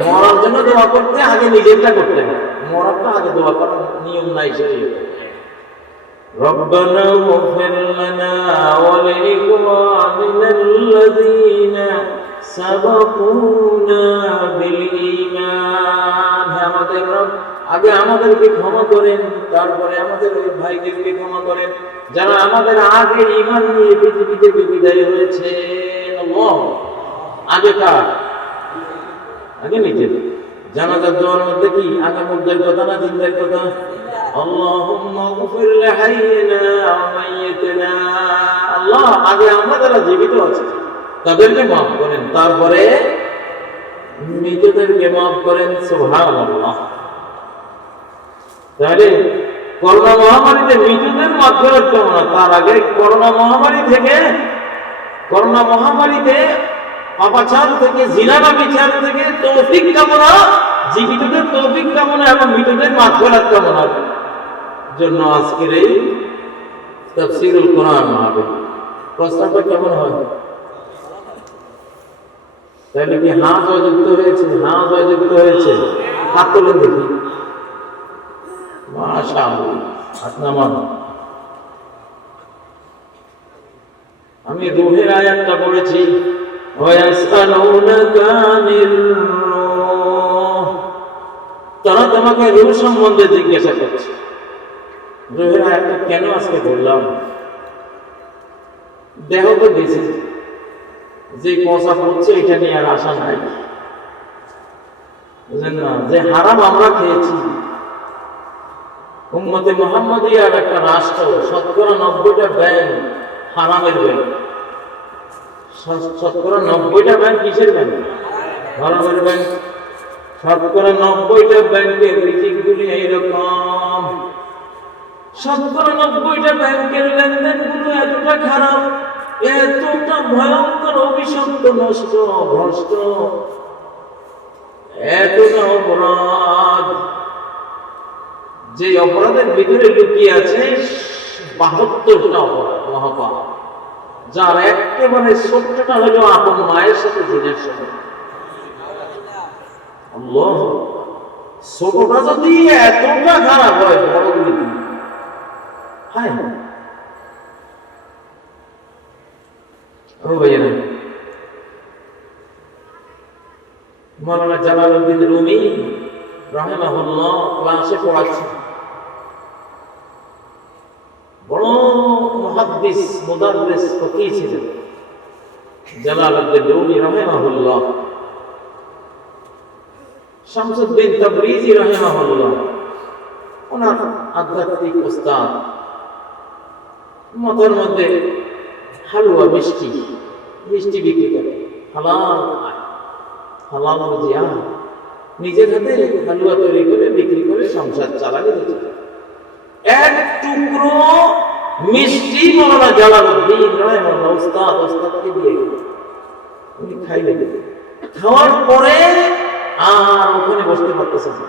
মরার জন্য দোয়া করতে আগে নিজেরটা করতে হয়, মরারটা আগে দোয়া করার নিয়ম নাই শরীয়তে। ربنا اغفر لنا ولإخواننا الذين سبقونا بالإيمان। আমাদের রব আগে আমাদেরকে ক্ষমা করেন, তারপরে আমাদের ওই ভাইদেরকে ক্ষমা করেন যারা আমাদের আগে ঈমান নিয়ে পৃথিবী থেকে বিদায় হয়েছে। আল্লাহ আগে কার? আগে নিজের। জানাজার দোয়ার মধ্যে কি আগে মুর্দার কথা না জিন্দার কথা? আল্লাহুম্মা গফির লিহাইয়িনা ওয়া মাইয়িতিনা। আল্লাহ আগে আমরা যারা জীবিত আছি তাদেরকে মাফ করেন, তারপরে মৃতদেরকে মাফ করেন। সুবহানাল্লাহ। তাহলে করোনা মহামারীতে মৃতদের মাগফিরাত কামনা, তার আগে করোনা মহামারীতে পাপাচার থেকে, জিনা ব্যভিচার থেকে তৌফিক কামনা, জীবিতদের তৌফিক কামনা এবং মৃতদের মাগফিরাত কামনার জন্য আজকের এই তাফসীরুল কোরআন মাহফিল। প্রস্তাবটা কেমন হয়? তাহলে কি হ্যাঁ জয়যুক্ত হয়েছে? হ্যাঁ জয়যুক্ত হয়েছে। হাত তোলেন দেখি। মাশাআল্লাহ। হাত নামান। আমি রূহের আয়াতটা পড়েছি, ওয়ায়াসআলুনাকা আনির রূহ। তারা তোমাকে রূহ সম্বন্ধে জিজ্ঞাসা করছে। রূহের আয়াতটা কেন আজকে বললাম? দেহ তো গেছে, যে কথা হচ্ছে এটা নিয়ে আর আশা নাই, বুঝলেন না? যে হারাম আমরা খেয়েছি, উম্মতে মুহাম্মাদিয়ার একটা রাষ্ট্র, শতকরা 90টা ব্যাংক হারামের ব্যাংক। শতকরা 90টা ব্যাংক কিসের ব্যাংক? হারামের ব্যাংক। শতকরা 90টা ব্যাংকের রিজিকগুলি এইরকম। শতকরা 90টা ব্যাংকের লেনদেনগুলো এতটা খারাপ, এতটা ভয়ঙ্কর, অভিশপ্ত, নষ্ট, ভ্রষ্ট, এতটা অপরাধ, যে অপরাধের ভিতরে লুকিয়ে আছে 72টা অপরাধ, মহাপাপ, যার একেবারে ছোট্টটা হলো আপন মায়ের সাথে জিনের সাথে। আল্লাহ, ছোটটা যদি এতটা খারাপ হয়, বড়গুলি হায় ও ভাইয়েরা। মাওলানা জালালউদ্দিন রুমি রাহিমাহুল্লাহ ক্লাসে পড়াচ্ছেন। বড় মুহাদ্দিস, মুদাররিস, ফকিহ ছিলেন জালালউদ্দিন রুমি রাহিমাহুল্লাহ। শামসুদ্দিন তাবরিজি রাহিমাহুল্লাহ ওনার আধ্যাত্মিক উস্তাদ। মাথার মধ্যে হালুয়া, মিষ্টি বিক্রি করে, হালাল খায়, হালাল রুজিয়া, নিজের হাতে হালুয়া তৈরি করে বিক্রি করে সংসার চালাতে দিচ্ছে। এক টুকরো মিষ্টি মাওলানা জালালউদ্দিন রাহিমাহুল্লাহ ওস্তাদকে দিয়ে উনি খাইলেন। খাওয়ার পরে আর ওখানে বসতে পারতেছে না।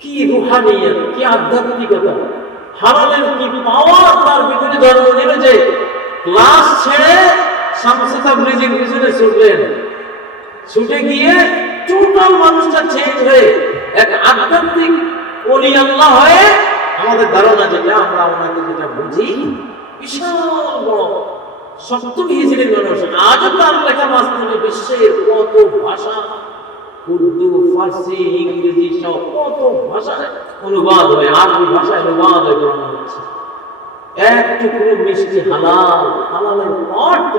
কি রুহানিয়ত, কি আধ্যাত্মিকতা, হালালের কি পাওয়ার তার ভিতরে জন্ম নিল যে ক্লাস ছেড়ে শামসুল তাবরিজির পিছনে ছুটলেন। ছুটে গিয়ে টোটাল মানুষটা চেঞ্জ হয়ে এক আধ্যাত্মিক ওলি আল্লাহ হয়ে, আমাদের ধারণা যেটা, আমরা ওনাকে যেটা বুঝি, বিশাল বড় 70 হিজরির মানুষ। আজও তার লেখা বাস্তবে বিশ্বের কত ভাষা, উর্দু, ফার্সি, ইংরেজি সব কত ভাষায় অনুবাদ হয়, আরবি ভাষায় অনুবাদ হয়ে পড়ানো হচ্ছে। এক টুকরো মিষ্টি হালাল, হালালের অর্থ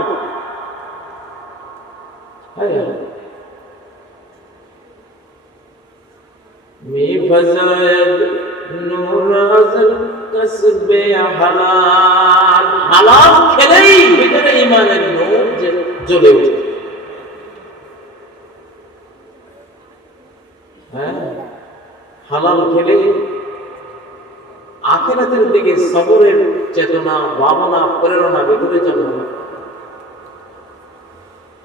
মে ফজায়েদ নূর আজল কসবে হালাল। হালাল খেলেই ভিতরে ঈমানের নূর জ্বলে ওঠে। হালাল খেলে আখিরাতের দিকে সবরের চেতনা, ভাবনা, প্রেরণা ভিতরে জন্ম।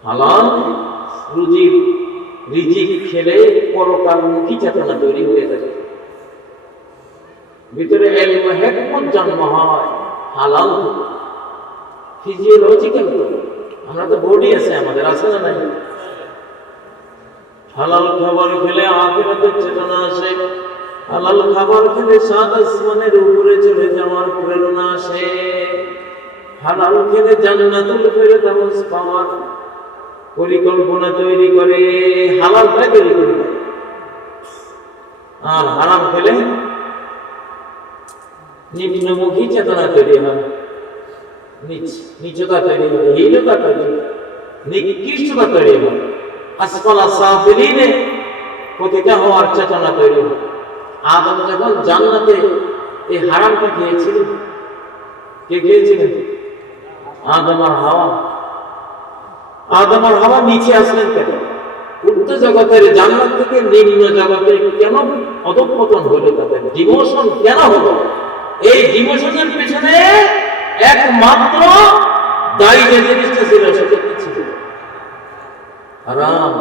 হালাল রিজিক খেলে পরকালমুখী চেতনা তৈরি হয়ে যাবে। ভিতরে ইলম হিকমত জন্ম হয় হালাল ফিজিওলজিক্যাল। আমরা তো বডি আছে, আমাদের আছে না নাই? হালাল খাবার খেলে আখিরাতের চেতনা আসে, হালাল খাবার খেলে সাত আসমানের উপরে চলে যাওয়ার প্রেরণা আসে, হালাল খেলে জান্নাতুল ফেরদাউস পাওয়ার পরিকল্পনা তৈরি করে, হালালটা তৈরি করে। আর হারাম খেলে নিম্নমুখী চেতনা তৈরি হয়, নিচতা তৈরি হয়, হীনতা তৈরি হয়, নিকৃষ্টতা তৈরি হয়, আসফালা সাফিলিনে পতিতা হওয়ার চেতনা তৈরি হয়। আদম যখন জান্নাতে এই হারামটা খেয়েছিলেন, কে খেয়েছিলেন? আদম আর হাওয়া। আদম আর হাওয়া নিচে আসলেন কেন? ঊর্ধ্ব জগতের জান্নাত থেকে নিম্ন জগতে কেন অধঃপতন হলো? তাদের ডিমোশন কেন হলো? এই ডিমোশনের পেছনে একমাত্র দায়ী যে জিনিসটা ছিল সেটা কি ছিল? হারাম।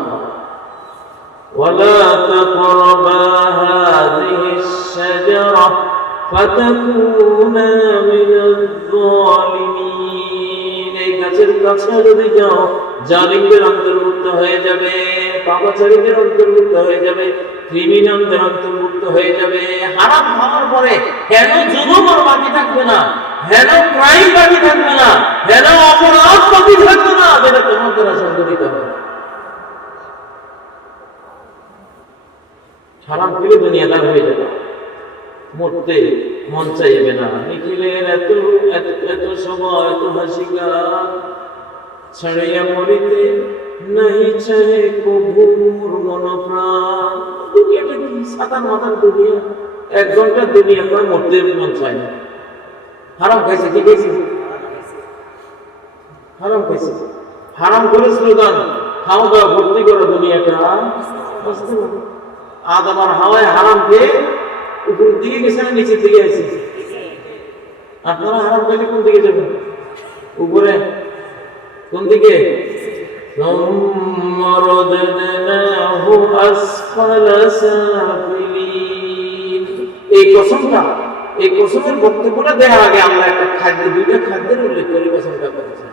ওয়ালা তাকরাবা হাযিহিশ শাজারা ফাতাকুনা মিনাজ যালিমিন। এই গাছের কাছে যদি যাও জালিমদের অন্তর্ভুক্ত হয়ে যাবে, পাপাচারীদের অন্তর্ভুক্ত হয়ে যাবে, ক্রিমিনালদের অন্তর্ভুক্ত হয়ে যাবে। হারাম খাওয়ার পরে কেন জুলুম আর বাকি থাকবে না, কেন ক্রাইম বাকি থাকবে না, কেন অপরাধ বাকি থাকবে না, যেটা তোমার দ্বারা সংঘটিত হবে। হারাম খেলে দুনিয়াদার হয়ে যাবে, মরতে মন চাইবে না। নিখিলের এত এত সময় এত হাসি গান ছাড়িয়া মরিতে নাহি চাহে কবুর মন প্রাণ। দুনিয়াটা কি সাতার মাথার দুনিয়া, 1 ঘন্টার দুনিয়া, করে মরতে মন চায় না। হারাম খাইছে, কি খাইছে? হারাম খাইছে। হারাম করে স্লোগান, খাওয়া দাওয়া ভর্তি করো দুনিয়াটা। আদম আর হাওয়ায় হারাম খেয়ে উপরের দিকে গেছে না নিচের দিকে আছে? আপনারা হারাম খেলে কোন দিকে যাবেন? উপরে। কোন দিকে? এই কসমটা, এই কসমের বক্তব্যটা দেওয়ার আগে আমরা একটা খাদ্য, দুইটা খাদ্যের উল্লেখ করে কসমটা করেছি।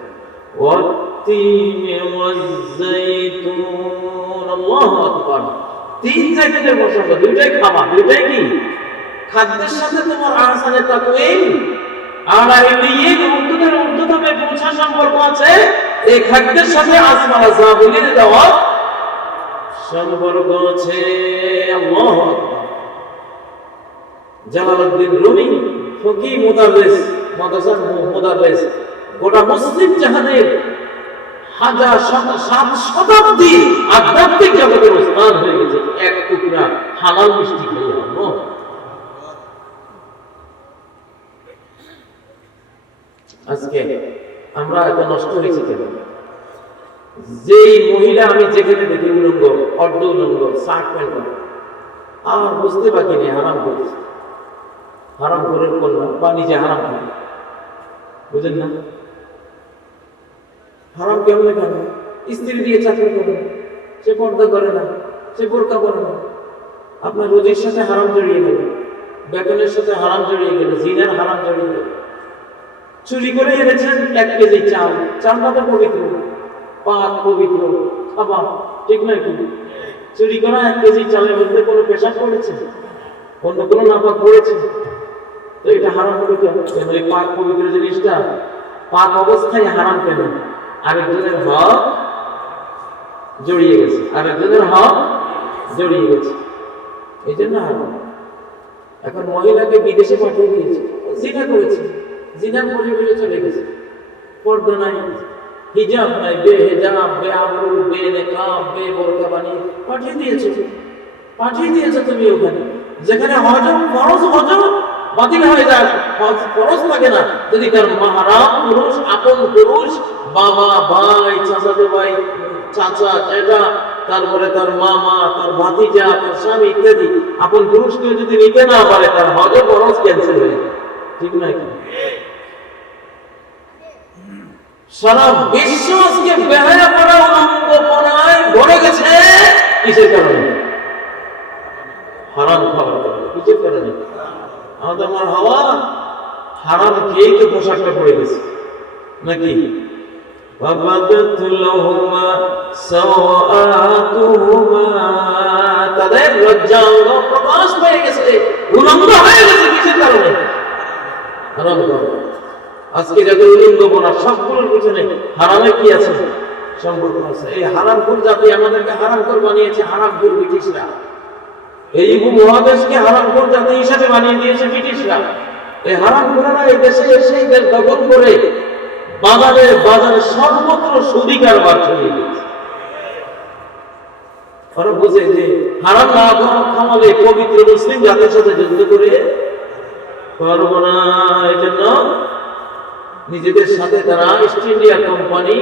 আল্লাহু আকবার। 3 জায়গায় প্রসঙ্গ, দুইটাই খাবার, দুইটাই কি খাদ্যের সাথে তোমার আহসানে তাকওয়িম আলা ইলিয়িন উর্দুদের উর্দুতমে পৌঁছা সম্পর্ক আছে। এই খাদ্যের সাথে আসমানা সাবিলের দেওয়া সম্পর্ক আছে। আল্লাহু আকবার। জালালউদ্দিন রুমি ফকি মুদাররিস, মাদ্রাসার মুদাররিস, গোটা মুসলিম জাহানের হাজার সাত শতাব্দী আধ্যাত্মিক জগতের স্থান হয়ে গেছে এক টুকরা হালাল মিষ্টি খেয়ে। আজকে আমরা এত নষ্ট হয়েছি কেন? যেই মহিলা আমি যেখানে দেখি উলঙ্গ, অর্ধ উলঙ্গ, শার্ট প্যান্ট, আমার বুঝতে বাকি নেই হারাম করছে। হারাম করার কন্যা বা নিজে হারাম করে, বুঝেন না? হারাম কেমন কেন? স্ত্রী দিয়ে চাকরি করে, সে পর্দা করে না, সে বোরকা করে না। আপনার রোজির সাথে হারাম জড়িয়ে গেল, বেতনের সাথে হারাম জড়িয়ে গেল, জিনার হারাম জড়িয়ে গেল। চুরি করে এনেছেন 1 কেজি চাল, চালটা তো পবিত্র, পাক পবিত্র খাবার, ঠিক নয় কি? চুরি করা 1 কেজি চালের মধ্যে কোনো পেশাব পড়েছে, অন্য কোনো নাপাক পড়েছে, তো এটা হারাম হলো কেন? এই পাক পবিত্র জিনিসটা পাক অবস্থায় হারাম কেন? আরেকজনের হক জড়িয়ে গেছে, আরেকজনের হক জড়িয়ে গেছে, এই জন্য হারাম। এখন মহিলাকে বিদেশে পাঠিয়ে দিয়েছে, জিনা করেছে, জিনার পরিবেশে চলে গেছে, পর্দা নাই, হিজাব নাই, বেহিজাব, বেআবরু, বেনিকাব, বেবোরকা বানিয়ে পাঠিয়ে দিয়েছো তুমি ওখানে, যেখানে হজ ফরজ, হজ বাতিল হয়ে যায়, হজ ফরজ লাগে না যদি তার মাহরাম পুরুষ, আপন পুরুষ, বাবা, ভাই, চাচাতো ভাই, চাচা, জ্যাঠা, তারপরে তার মামা, তার ভাতিজা, তার স্বামী ইত্যাদি আপন পুরুষকে যদি নিতে না পারে, তার হজ ফরজ ক্যান্সেল হয়ে যায়, ঠিক নাকি? সারা বিশ্ব আজকে বেহায়াপনা, উলঙ্গপনায় ভরে গেছে। কিসের কারণে? হারাম খাবার কারণে। কিসের কারণে? আদম আর হাওয়া হারাম খেয়েই তো পোশাকটা পড়ে গেছে নাকি? তাদের লজ্জা অঙ্গ প্রকাশ পেয়ে গেছে, উলঙ্গ হয়ে গেছে। কিসের কারণে? হারাম করা। আজকে যত উলঙ্গপনা সবগুলোর পিছনে হারামে কি আছে? সম্পর্ক আছে। এই হারামখোর জাতি আমাদেরকে হারামখোর বানিয়েছে হারামখোর ব্রিটিশরা। এই উপমহাদেশকে হারামখোর জাতি হিসাবে বানিয়ে দিয়েছে ব্রিটিশরা। এই হারামখোরেরা এই দেশে এসে দেশ দখল করে বাজারে বাজারে সর্বত্র সুদি কারবার ছড়িয়ে দিয়েছে। ওরা বুঝে যে হারাম না খামালে পবিত্র মুসলিম জাতির সাথে যুদ্ধ করে পারবো না। এই জন্য নিজেদের সাথে তারা ইস্ট ইন্ডিয়া কোম্পানি,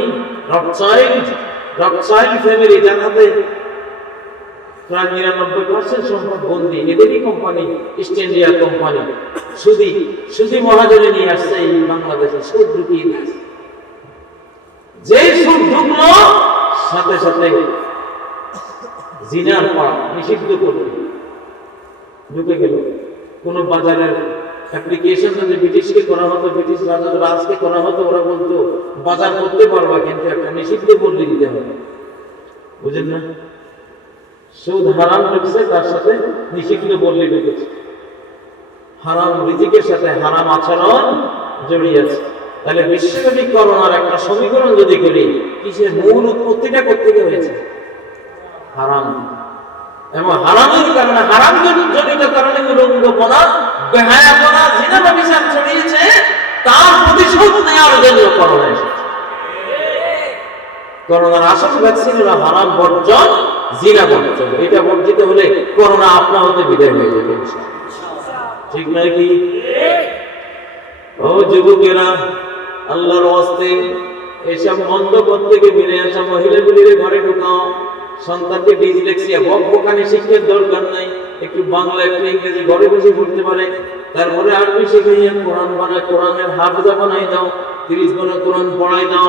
রকচাইল্ড ফ্যামিলি, যার হাতে প্রায় 99% সম্পদ বন্দী, এদেরই কোম্পানি ইস্ট ইন্ডিয়া কোম্পানি সুদি মহাজনে নিয়ে আসছে এই বাংলাদেশে, সুদ ঢুকিয়ে দিয়েছে। যে সুদ ঢুকলো সাথে সাথে জিনার পাপ নিষিদ্ধ করবে, ঢুকে গেল। কোন বাজারের অ্যাপ্লিকেশন যদি ব্রিটিশকে করা হতো, ব্রিটিশ রাজকে করা হতো, ওরা বলতো বাজার করতে পারবা কিন্তু একটা নিষিদ্ধ বদলে দিতে হবে। বুঝেন না? সুদ হারাম ঢুকছে, তার সাথে নিষিদ্ধ বদলে ঢুকেছে। হারাম রিজিকের সাথে হারাম আচরণ জড়িয়ে আছে। তাহলে বিশ্বব্যাপী করোনার একটা সমীকরণ যদি করি, কিসের মূল উৎপত্তিটা কোত্থেকে হয়েছে? হারাম। এবং হারামের কারণে, হারাম জনিত কারণে উলঙ্গপনা, বেহায়াপনা, জিনা ব্যভিচার ছড়িয়েছে। তার প্রতিশোধ নেওয়ার জন্য করোনা এসেছে। করোনার আসল ভ্যাকসিন হলো হারাম বর্জন, জিনা বর্জন। এটা বর্জিত হলে করোনা আপনা হতে বিদায় হয়ে যাবে। ঠিক নয় কি? ও যুবকেরা, আল্লাহর ওয়াস্তে এসব মন্দ পথ থেকে বেড়ে আসা মহিলাগুলির ঘরে ঢুকাও। সন্তানকে ডিসলেক্সিয়া, বকবকানি শিক্ষার দরকার নাই। একটু বাংলা একটু ইংরেজি ঘরে বসে পড়তে পারে। তারপরে আরবি শিখাইয়া কোরআন বানায়, কোরআনের হাফেজা বানাই দাও, 30 ঘন্টা কোরআন পড়াই দাও।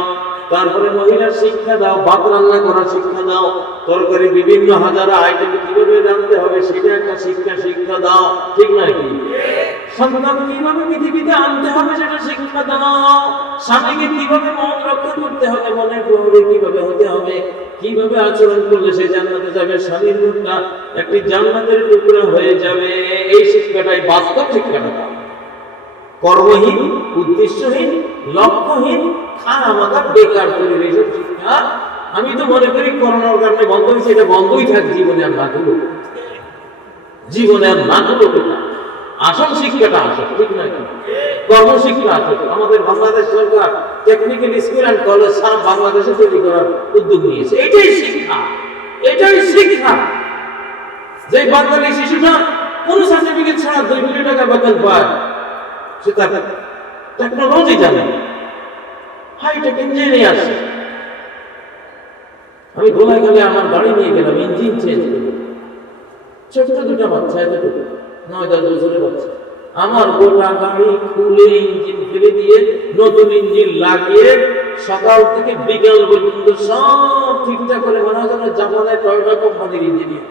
তারপরে মহিলার শিক্ষা দাও, ভাত রান্না করার শিক্ষা দাও, তরকারি বিভিন্ন হাজার আইটেম কিভাবে রাঁধতে হবে সেটা একটা শিক্ষা দাও। ঠিক নয় কি? সন্তান কিভাবে পৃথিবীতে আনতে হবে সেটা শিক্ষা দাও। স্বামীকে কিভাবে মন রক্ষা করতে হবে, মনের প্রহরী কিভাবে হতে হবে, কিভাবে আচরণ করলে সে জান্নাতে যাবে, স্বামীর মুখটা একটি জান্নাতের টুকরা হয়ে যাবে। এই শিক্ষাটাই বাস্তব শিক্ষাটা। কর্মহীন, উদ্দেশ্যহীন, লক্ষ্যহীন, খানামাখা বেকার পরিবেশের শিক্ষা আমি তো মনে করি করোনার কারণে বন্ধ হয়েছে। এটা বন্ধই থাক, জীবনে আর না গুলো, জীবনে আর না গুলো। আসল শিক্ষাটা আসল। ঠিক নয়? কর্মশিক্ষা আসল। আমাদের বাংলাদেশ সরকার টেকনিক্যাল স্কুল অ্যান্ড কলেজ সারা বাংলাদেশে তৈরি করার উদ্যোগ নিয়েছে। এটাই শিক্ষা, এটাই শিক্ষা। যে বাঙালি শিশুটা কোন সার্টিফিকেট ছাড়া 2 কোটি টাকা বেতন পায়, সে তার টেকনোলজি জানে, হাইটেক ইঞ্জিনিয়ার। আমি গোলায় গেলে আমার গাড়ি নিয়ে গেলাম, ইঞ্জিন চেঞ্জ করবো। ছোট্ট 2টা বাচ্চা, এতটুকু 9-10 বছরের বাচ্চা, আমার গোটা গাড়ি খুলে ইঞ্জিন ফেলে দিয়ে নতুন ইঞ্জিন লাগিয়ে সকাল থেকে বিকাল পর্যন্ত সব ঠিকঠাক করে মনে হয় যেন জাপানের টয়োটা কোম্পানির ইঞ্জিনিয়ার।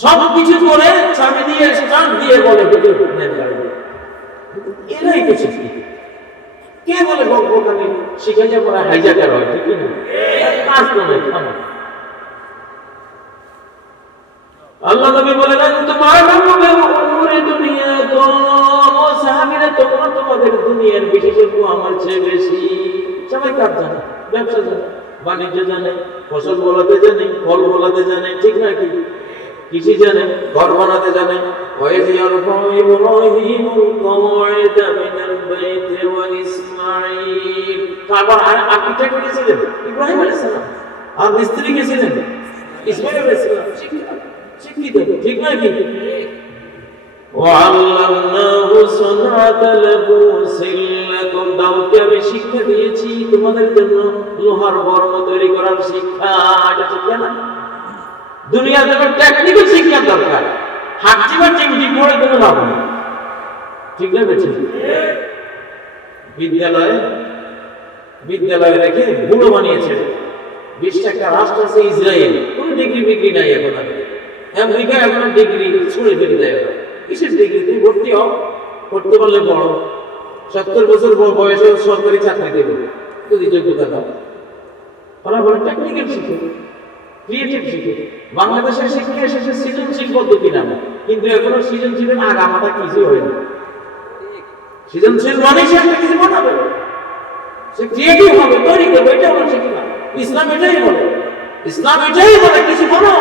সব কিছু করে চাবি দিয়ে স্টার্ট দিয়ে বলে এরাই তো শিখি। কে বলে বকবকানি শিখাইয়া পড়া হাইজাকার হয়? ঠিক না? কাজ তো নাই, খানা। আল্লাহ নবী বলেন, তোমার দুনিয়া তো সাহাবীরা, তোমরা তোমাদের দুনিয়ার বিশেষজ্ঞ আমার চেয়ে বেশি। সবাই কাজ জানে, ব্যবসা জানে, বাণিজ্য জানে, ফসল বলাতে জানে, ফল বলাতে জানে। ঠিক না কি? কৃষি জানে, ঘর বানাতে জানে। তারপর আর্কিটেক্ট কে ছিলেন? ইব্রাহিম আলাইহিস সালাম। আর মিস্ত্রি কে ছিলেন? ইসমাঈল আলাইহিস সালাম। শিক্ষিত। ঠিক না কি? ওয়াল্লামনাহু সুনআতা লাবুসিল লাকুম। দাউদকে আমি শিক্ষা দিয়েছি তোমাদের জন্য লোহার বর্ম তৈরি করার শিক্ষা। এটা শিক্ষা না? দুনিয়ার জন্য টেকনিক্যাল শিক্ষা দরকার। হাঁটছি বা চিমটি পড়ে কোনো লাভ নেই। ঠিক না বেঠি? বিদ্যালয়ে রেখে বুড়ো বানিয়েছে। 20 টাকা রাষ্ট্র আছে ইসরায়েল, কোন ডিগ্রি বিগ্রি নাই এখন। আমেরিকা এখন ডিগ্রি ছুঁড়ে ফেলে দেয়। কিসের ডিগ্রি তুমি ভর্তি হও, করতে পারলে বড় 70 বছর বয়সে সরকারি চাকরি দেবে যদি যোগ্যতা দাও। ওরা বলে টেকনিক্যাল শিখে, ক্রিয়েটিভ শিখে। বাংলাদেশের শিক্ষা এসেছে সৃজনশীল পদ্ধতি নামে, কিন্তু এখনো সৃজনশীলের আগামাথা কিছু হয়নি। সৃজনশীল মানে সে একটা কিছু বানাবে, সে ক্রিয়েটিভ হবে, তৈরি করবে, এটা আমরা শিখি না। ইসলাম এটাই বলে, ইসলাম এটাই বলে কিছু বলো।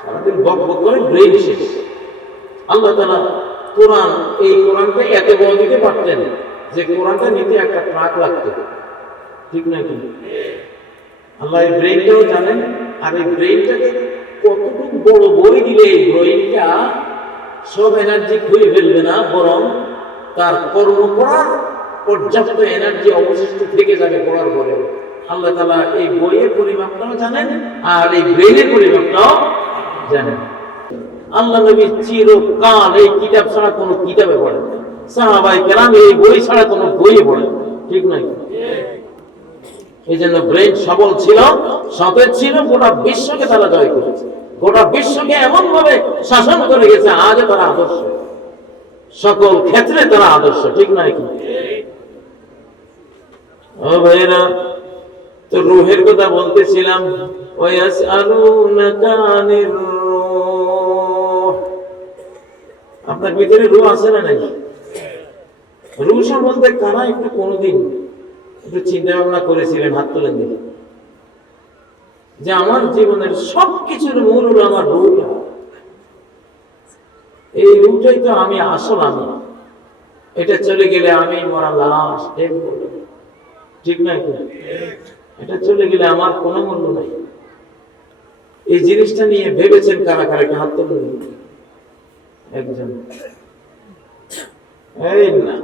সারাদিন বক বক করে ব্রেন শেষ। আল্লাহ তাআলা কোরআন, এই কোরআনটা এত বড় দিতে পারতেন যে কোরআনটা নিতে একটা ট্রাক লাগতো, ঠিক নাকি? আল্লাহ এই ব্রেনটাও জানেন, আর এই ব্রেনটাকে কতটুকু বড় বই দিলে এই ব্রেনটা সব এনার্জি খুঁজে ফেলবে না, বরং তার কর্ম করার পর্যাপ্ত এনার্জি অবশিষ্ট থেকে যাবে পড়ার পরে। আল্লাহ তাআলা এই বইয়ের পরিমাপটাও জানেন আর এই ব্রেনের পরিমাপটাও জানেন। আল্লাহ নবী চিরকাল এই কিতাব ছাড়া কোনো কিতাবে পড়েন না, সাহাবায়ে কেরাম এই বই ছাড়া কোনো বই পড়েন, ঠিক নাই? এই জন্য ব্রেন সবল ছিল, সতেজ ছিল, গোটা বিশ্বকে তারা জয় করেছে, গোটা বিশ্বকে এমন ভাবে শাসন করে গেছে, আজ তারা আদর্শ, সকল ক্ষেত্রে তারা আদর্শ, ঠিক নয় কি? ও ভাইরা, তো রূহের কথা বলতেছিলাম। ওয়াসআলুনাকা আনির রূহ, আপনার ভিতরে রূহ আছে না নাই? রূহ সম্বন্ধে কারা একটু কোনদিন একটু চিন্তা ভাবনা করেছিলেন? হাত তোলেন দেখি। যে আমার জীবনের সবকিছুর মূল হলো আমার রূহটা। এই রূহটাই তো আমি, আসল আমি। এটা চলে গেলে আমি মরা লাশ, ঠিক না? এটা চলে গেলে আমার কোনো মূল্য নাই। এই জিনিসটা নিয়ে ভেবেছেন কারা কারা? একটা হাত তোলেন। একজন, এই না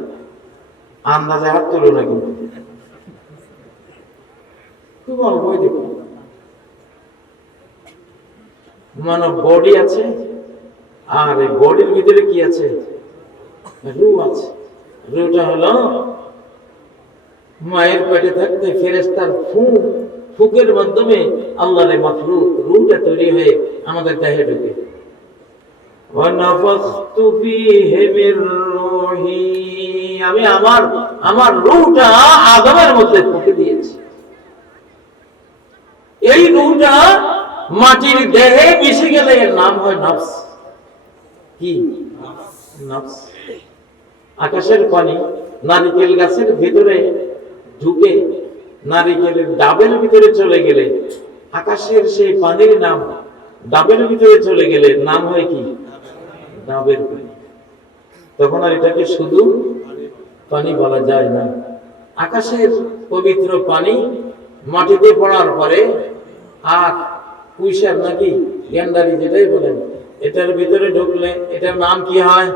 আন্দাজে হাত তোলো না, কিন্তু খুব অল্পই দেখো। মানব বডি আছে, আর এই বডির ভিতরে কি আছে? রূহ আছে। রূহটা হলো মায়ের পেটে থাকতে ফেরেশতার ফুকের মাধ্যমে আল্লাহর মাখলুক রূহটা তৈরি হয়ে আমাদের দেহে ঢুকে। ওয়ানাফাখতু ফীহি মির রূহি, আমি আমার রূহটা আদমের মধ্যে ফুঁকে দিয়েছি। এই রূহটা মাটির দেহে মিশে গেলে এর নাম হয় নফস। কি নফস? আকাশের পানি নারিকেল গাছের ভিতরে ঢুকে নারিকেলের ডাবের ভিতরে চলে গেলে আকাশের সেই পানির নাম ডাবের ভিতরে চলে গেলে নাম হয় কি? ডাবের পানি। তখন আর এটাকে শুধু পানি বলা যায় না। আকাশের পবিত্র পানি মাটিতে পড়ার পরে আর পুইশার নাকি গেন্ডারি যেটাই বলেন, এটার ভিতরে ঢুকলে এটার নাম কি হয়?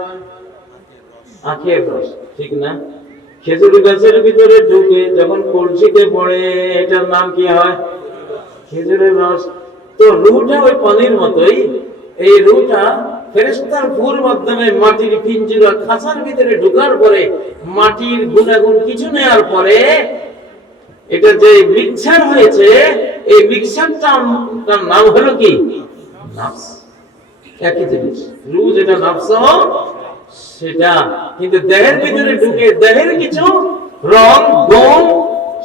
আখের রস, ঠিক না? খেজুর গাছের ভিতরে ঢুকে যখন কলসিতে পড়ে এটার নাম কি হয়? খেজুরের রস। তো রূহটা ওই পানির মতোই। এই রূহটা ফেরেশতার ফুর মাধ্যমে মাটির পিঞ্জরা খাঁচার ভিতরে ঢোকার পরে মাটির গুণাগুণ কিছু নেওয়ার পরে এটা যে মিক্সচার হয়েছে, এই মিক্সচারটার নাম হলো কি? নফস। একই জিনিস, রূহ যেটা নফস সেটা, কিন্তু দেহের ভিতরে ঢুকে দেহের কিছু রং গুণ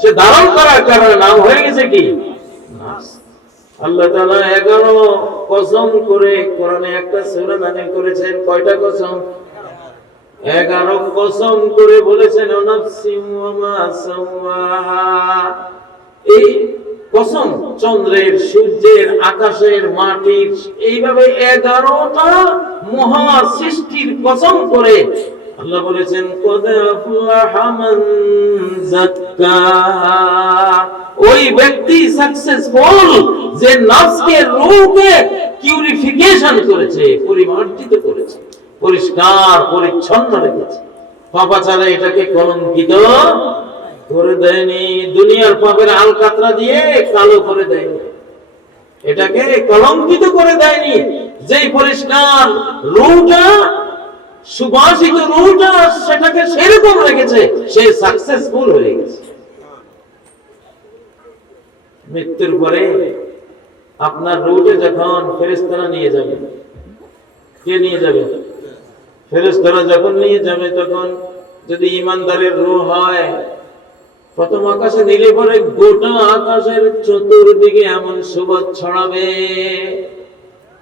সে ধারণ করার কারণে নাম হয়ে গেছে কি? নফস। আল্লাহ তাআলা 11 কসম করে কোরআনে একটা সূরা নাযিল করেছেন। কয়টা কসম? 11 কসম করে বলেছেন নাফসিন ওয়া মা সাওয়াহা। এই কসম চন্দ্রের, সূর্যের, আকাশের, মাটির, এইভাবে 11টা মহা সৃষ্টির কসম করে আল্লাহ বলেছেন কদ আফলাহা মান যাক্কাহা। ওই ব্যক্তি সাকসেসফুল যে নফসকে, রূহকে পিউরিফিকেশন করেছে, পরিমার্জিত করেছে, পরিষ্কার পরিচ্ছন্ন রেখেছে, পাপাচারে এটাকে কলঙ্কিত করে দেয়নি, দুনিয়ার পাপের আলকাতরা দিয়ে কালো করে দেয়নি, এটাকে কলঙ্কিত করে দেয়নি। যেই পরিষ্কার রূহটা, সুবাসিত রূহটা সেটাকে সেরকম রেখেছে, সে সাকসেসফুল হয়ে গেছে। মৃত্যুর পরে আপনার রূহটা যখন ফেরেশতারা নিয়ে যাবে, কে নিয়ে যাবে? ফেরেশতারা যখন নিয়ে যাবে তখন যদি ইমানদারের রূহ হয়, প্রথম আকাশে নিলে পরে গোটা আকাশের চতুর্দিকে এমন সুবাস ছড়াবে,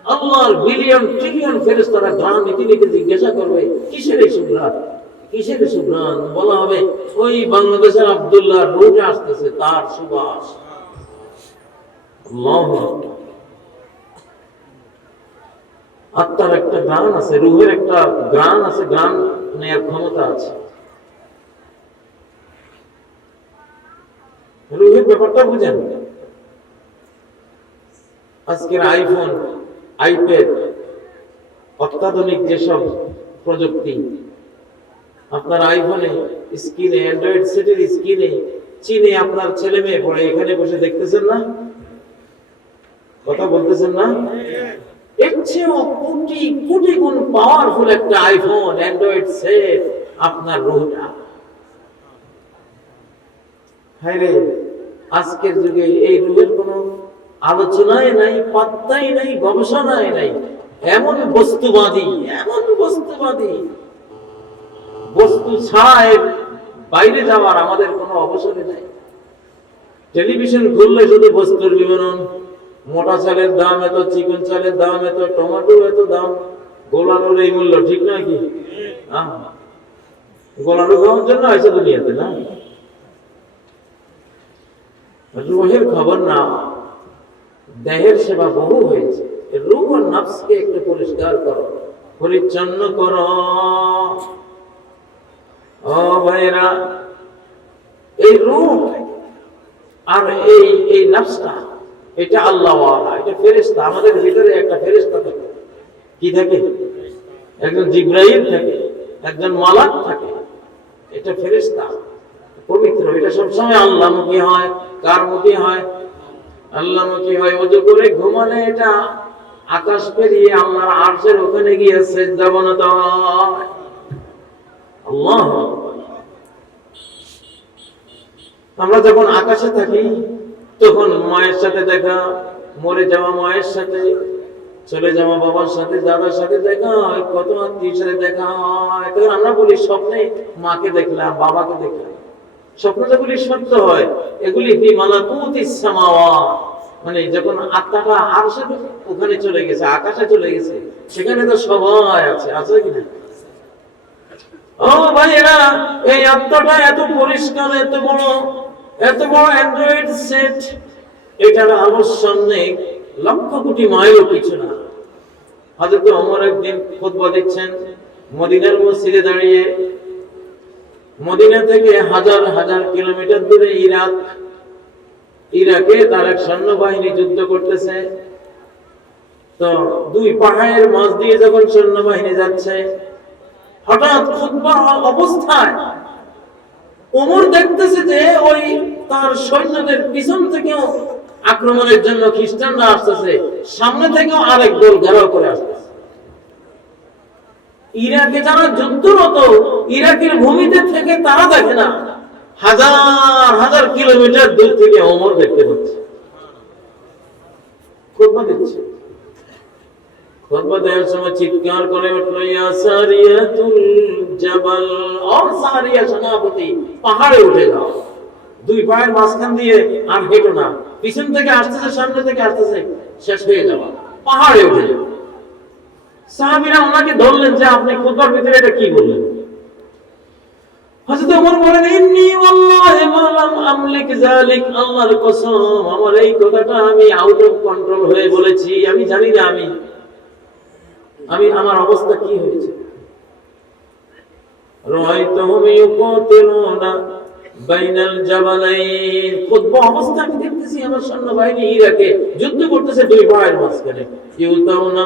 আল্লাহর বিলিয়ন ট্রিলিয়ন ফেরেশতারা ঘ্রাণ নীতি নিতে জিজ্ঞাসা করবে, কিসের এই সুঘ্রাণ, কিসের সুঘ্রাণ? বলা হবে ওই বাংলাদেশের আব্দুল্লাহর রূহটা আসতেছে, তার সুবাস। আল্লাহু আকবার। আত্মার একটা ঘ্রাণ আছে, রূহের একটা ঘ্রাণ আছে, ঘ্রাণ নেয়ার ক্ষমতা আছে। রূহের ব্যাপারটা বুঝেন। আজকের আইফোন, আইপ্যাড, অত্যাধুনিক যেসব প্রযুক্তি, আপনার আইফোনে স্ক্রিনে, অ্যান্ড্রয়েড সেটের স্ক্রিনে চীনে আপনার ছেলে মেয়ে পড়ে, এখানে বসে দেখতেছেন না? কথা বলতেছেন না? এর চেয়েও কোটি কোটি গুণ পাওয়ারফুল একটা আইফোন, অ্যান্ড্রয়েড সেট আপনার রূহটা। হায় রে, আজকের যুগে এই রূহের কোনো আলোচনায় নাই, পাত্তাই নাই, গবেষণায় নাই। এমন বস্তুবাদী, এমন বস্তুবাদী, বস্তু ছাড়া এর বাইরে যাওয়ার আমাদের কোনো অবসরে নাই। টেলিভিশন খুললে শুধু বস্তুর বিবরণ, মোটা চালের দাম এত, চিকন চালের দাম এত, টমেটো এত দাম, গোলালুর এই মূল্য, ঠিক নয় কি? গোলালু খাওয়ার জন্য হয়েছে দুনিয়াতে না? রূহের খবর না, দেহের সেবা বহু হয়েছে। রূহ আর নফসকে একটু পরিষ্কার করো, পরিচ্ছন্ন করো। ও ভাইরা, এই রূহ আর এই নফসটা, এটা আল্লাহ ওয়ালা, এটা ফেরেশতা। আমাদের ভিতরে একটা ফেরেশতা থাকে। কি থাকে? একজন জিবরাইল থাকে, একজন মালাক থাকে। এটা ফেরেশতা, পবিত্র। এটা সবসময় আল্লাহমুখী হয়। কার মুখী হয়? আল্লাহমুখী হয়। ওযু করে ঘুমালে এটা আকাশ পেরিয়ে আল্লাহর আরশের ওখানে গিয়ে সিজদা বানাতে হয়। আল্লাহু আকবার। আমরা যখন আকাশে থাকি তখন মায়ের সাথে দেখা, মরে যাওয়া মায়ের সাথে, চলে যাওয়া বাবার সাথে, দাদার সাথে দেখা হয়, কত আত্মীয়ের সাথে দেখা হয়। তখন আমরা বলি স্বপ্নে মাকে দেখলাম, বাবাকে দেখলাম। স্বপ্ন যেগুলি সত্য হয়, এগুলি ফি মালাকুতিস সামাওয়াত, মানে যখন আত্মাটা আরশের ওখানে চলে গেছে, আকাশে চলে গেছে, সেখানে তো সবাই আছে, আছে কি না? ও ভাইরা, এই আত্মাটা এত পরিষ্কার, এত বড় অ্যান্ড্রয়েড সেট, এটার আলোর সামনে লক্ষ কোটি মাইলও কিছু না। হযরত ওমর একদিন খুতবা দিচ্ছেন মদিনার মসজিদে দাঁড়িয়ে। মদিনা থেকে হাজার হাজার কিলোমিটার দূরে ইরাকে তার এক সৈন্যবাহিনী যুদ্ধ করতেছে। তো দুই পাহাড়ের মাঝ দিয়ে যখন সৈন্যবাহিনী যাচ্ছে, হঠাৎ খুতবা অবস্থায় ওমর দেখতেছে যে ওই তার সৈন্যদের পিছন থেকেও আক্রমণের জন্য খ্রিস্টানরা আসতেছে, সামনে থেকেও আরেক দল ঘেরাও করে আসতেছে। ইরাকে যারা যুদ্ধরত, ইরাকের ভূমিতে থেকে তারা দেখে না, হাজার হাজার কিলোমিটার দূর থেকে ওমর দেখতে পাচ্ছে, খুতবা দিচ্ছে। খুতবা দেওয়ার সময় চিৎকার করে উঠল, ইয়া সারিয়াতুল জাবাল, ও সারিয়া সেনাপতি, পাহাড়ে উঠে যাও। দুই পায়ের মাঝখান দিয়ে আর হেঁটো না, পিছন থেকে আসতেছে, সামনে থেকে আসতেছে, শেষ হয়ে যাওয়া, পাহাড়ে উঠে যাও। সাহাবীরা ওনাকে ধরলেন যে আপনি খুতবার ভিতরে এটা কি বললেন? হযরত ওমর বলেন, ইন্নী ওয়াল্লাহি মা লাম আমলিক যালিক, আল্লাহর কসম, আমার এই কথাটা আমি আউট অফ কন্ট্রোল হয়ে বলেছি, আমি জানি না আমি আমার অবস্থা কি হয়েছে। রাআইতুহুম ইউকাতিলুনা বাইনাল জাবালাইন, খুতবা অবস্থা আমি দেখতেছি আমার সৈন্যবাহিনী ইরাকে যুদ্ধ করতেছে দুই পাহাড়ের মাঝখানে। ইউতাউনা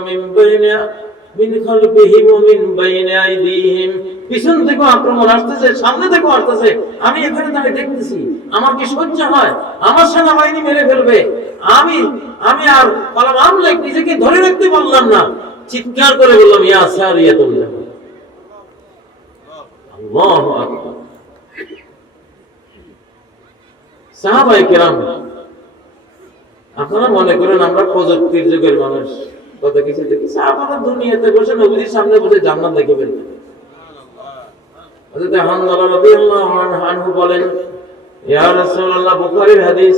মিন খালফিহিম ওয়া মিন বাইনি আইদিহিম, পিছন থেকে আক্রমণ আসতেছে, সামনে থেকে আসতেছে, আমি এখানে দাঁড়িয়ে দেখতেছি। আমার কি সহ্য হয়? আমার সেনাবাহিনী মেরে ফেলবে। আমি আর পালাম আমলাক, নিজেকে ধরে রাখতে পারলাম না, চিৎকার করে বললাম, ইয়া সারিয়াতুল জাবাল। আল্লাহু আকবার। সাহাবায়ে কেরাম, আপনারা মনে করেন আমরা প্রযুক্তির যুগের মানুষ, কত কিছু দেখেছি। আপনারা দুনিয়াতে বসে নবীর সামনে বসে জান্নাত দেখে ফেলবেন। হযরত হানজালা রাদিয়াল্লাহু আনহু বলেন, ইয়া রাসূলুল্লাহ, বুখারীর হাদিস,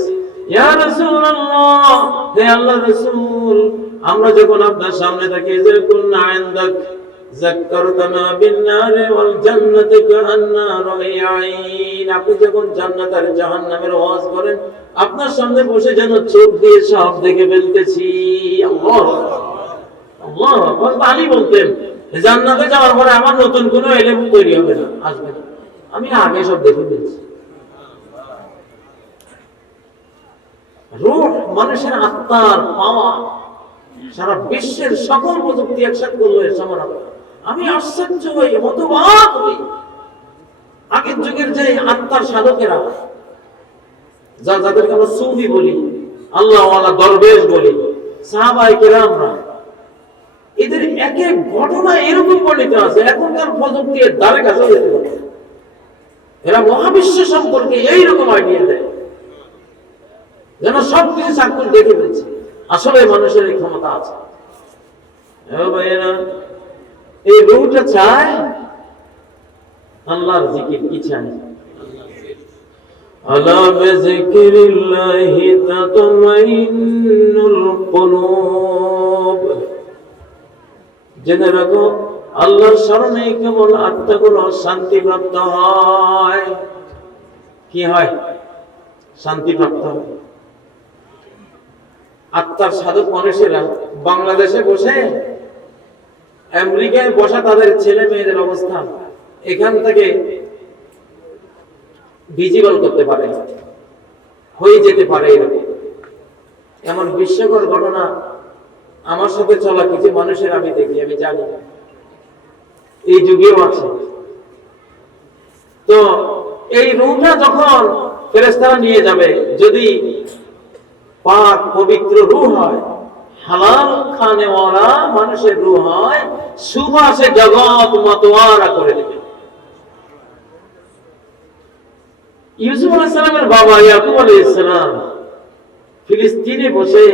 ইয়া রাসূলুল্লাহ, হে আল্লাহর রাসূল, আমরা যখন আপনার সামনে থাকি, যে কুননা ইনদাক যাক্কারতানা বিন-নারি ওয়াল জান্নাতি কাআন্না রাইআইন, আপনি যখন জান্নাত আর জাহান্নামের ওয়াজ করেন, আপনার সামনে বসে যেন চোখ দিয়ে সব দেখে ফেলতেছি। আল্লাহ আল্লাহ আকবার। আলী বলতেন, জান্নাতে যাওয়ার পরে আমার নতুন কোনো এলেম তৈরি হবে না, আসবে না, আমি আগে সব দেখে ফেলছি। রূহ, মানুষের আত্মার পাওয়া, সারা বিশ্বের সকল প্রযুক্তি একসাথে করলো এর সমান। আমি আশ্চর্য হই, হতবাক হই। আগের যুগের যে আত্মার সাধকেরা, যাদেরকে আমরা সুফি বলি, আল্লাহওয়ালা দরবেশ বলি, সাহাবায়ে কেরামরা, এদের এক এক ঘটনা এরকম বর্ণিত আছে, এখনকার প্রযুক্তি এর দ্বারে কাছে যেতে পারে। এরা মহাবিশ্ব সম্পর্কে এইরকম আইডিয়া দেয় যেন সবকিছু চাক্ষুষ দেখে ফেলছে। আসলে মানুষের এই ক্ষমতা আছে। এই রূহটা চায় আল্লাহর জিকির। কি চায়? আলা বিযিকরিল্লাহি তাতমাইন্নুল কুলুব। জেনে রাখো, আল্লাহর স্মরণে কেবল আত্মাগুলো শান্তিপ্রাপ্ত হয়। কি হয়? শান্তিপ্রাপ্ত হয়। আত্মার সাধক মানুষেরা বাংলাদেশে বসে, আমেরিকায় বসা তাদের ছেলে মেয়েদের অবস্থা এখান থেকে ভিজিবল করতে পারে, হয়ে যেতে পারে। এরকম এমন বিস্ময়কর ঘটনা আমার সাথে চলা কিছু মানুষের আমি দেখি, আমি জানি, এই যুগেও আছে। তো এই রূহটা যখন ফেরেশতারা নিয়ে যাবে, যদি পাক পবিত্র রূহ হয়, হালাল খানেওয়ালা মানুষের রূহ হয়, সুবাসে জগৎ মাতোয়ারা করে দেবে। ইউসুফ আলাইহিস সালামের বাবা ইয়াকুব আলাইহিস সালাম ফিলিস্তিনে বসে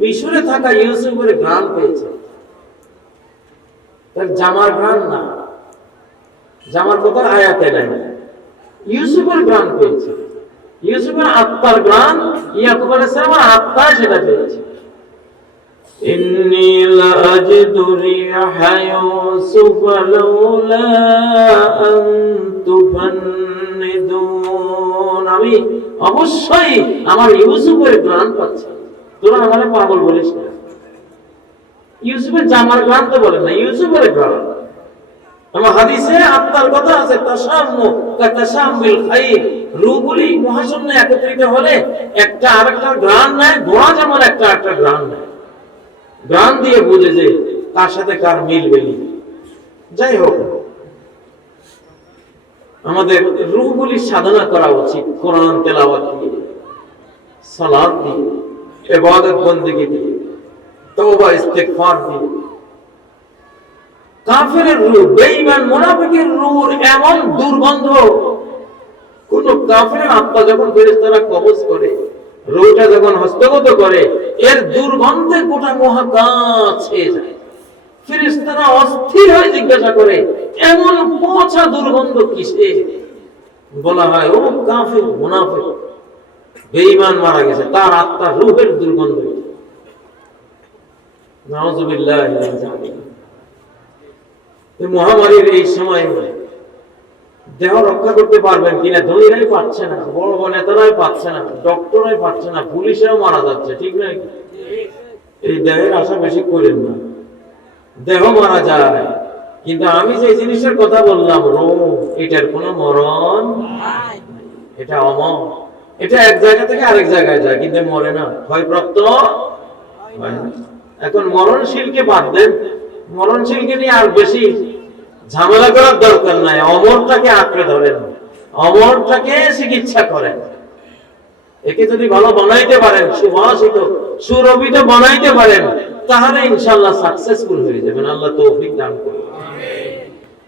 মিশরে থাকা ইউসুফের ঘ্রাণ পেয়েছে। তার জামার ঘ্রাণ না, জামার কথা আয়াতে নাই, ইউসুফের ঘ্রাণ পেয়েছে। ইউসুফের আত্মার ঘ্রাণ ইয়াকুব আলাইহিস সালামের আত্মা সেটা পেয়েছে। ইন্নী লাআজিদু রিহা ইউসুফ লাউলা আন তুফান্নিদুন, আমি অবশ্যই আমার ইউসুফের ঘ্রাণ পাচ্ছি। তোরা আমারে পাগল বলিস না। ইউসুফের জামার ঘ্রাণ তো বলেন না, ইউসুফের ঘ্রাণ। আমার হাদিসে আত্মার কথা আছে, তাসাম্মু কাতাসাম্মিল খাইর, রূহগুলি মহাশূন্যে একত্রিত হলে একটা আরেকটার ঘ্রাণ নেয়, ঘোড়া যেমন একটা একটা ঘ্রাণ নেয়, ঘ্রাণ দিয়ে বুঝে যে তার সাথে কার মিলবে। যাই হোক, আমাদের রূহগুলি সাধনা করা উচিত কোরআন তেলাওয়াত দিয়ে, সালাত দিয়ে, ইবাদত বন্দেগী দিয়ে, তওবা ইস্তিগফার দিয়ে। কাফেরের রূহ, বেঈমান মুনাফিকের রূহ এমন দুর্গন্ধ, কোন কাফেরের আত্মা যখন ফেরেশতারা কবজ করে, রূহটা যখন হস্তগত করে, এর দুর্গন্ধে গোটা মহাকাশ ছেয়ে যায়। ফেরেশতারা অস্থির হয়ে জিজ্ঞাসা করে, এমন পচা দুর্গন্ধ কিসে? বলা হয়, ও কাফের মুনাফিক বেঈমান মারা গেছে, তার আত্মা রূহের দুর্গন্ধ। নাউযুবিল্লাহি মিন যালিক। এই মহামারীর এই সময় দেহ রক্ষা করতে পারবেন কিনা? ধনীরাই পাচ্ছে না, বড় বড় নেতারাই পাচ্ছে না, ডক্টরাই পাচ্ছে না, পুলিশেও মারা যাচ্ছে। ঠিক না? এই দেহের আশা বেশি করেন না, দেহ মারা যায়, কিন্তু আমি যে জিনিসের কথা বললাম, রোগ, এটার কোনো মরণ নাই, এটা অমর। এটা এক জায়গা থেকে আরেক জায়গায় যায়, কিন্তু মরে না, ক্ষয়প্রাপ্ত হয় না। এখন মরণশীলকে বাদ দেন, মরণশীলকে নিয়ে আর বেশি ঝামেলা করার দরকার নাই। অমরটাকে আঁকড়ে ধরেন, অমরটাকে চিকিৎসা করেন। একে যদি ভালো বানাইতে পারেন, সুভাষিত সুরভিত বানাইতে পারেন, তাহলে ইনশাআল্লাহ সাকসেসফুল হয়ে যাবেন। আল্লাহ তৌফিক দান করুন।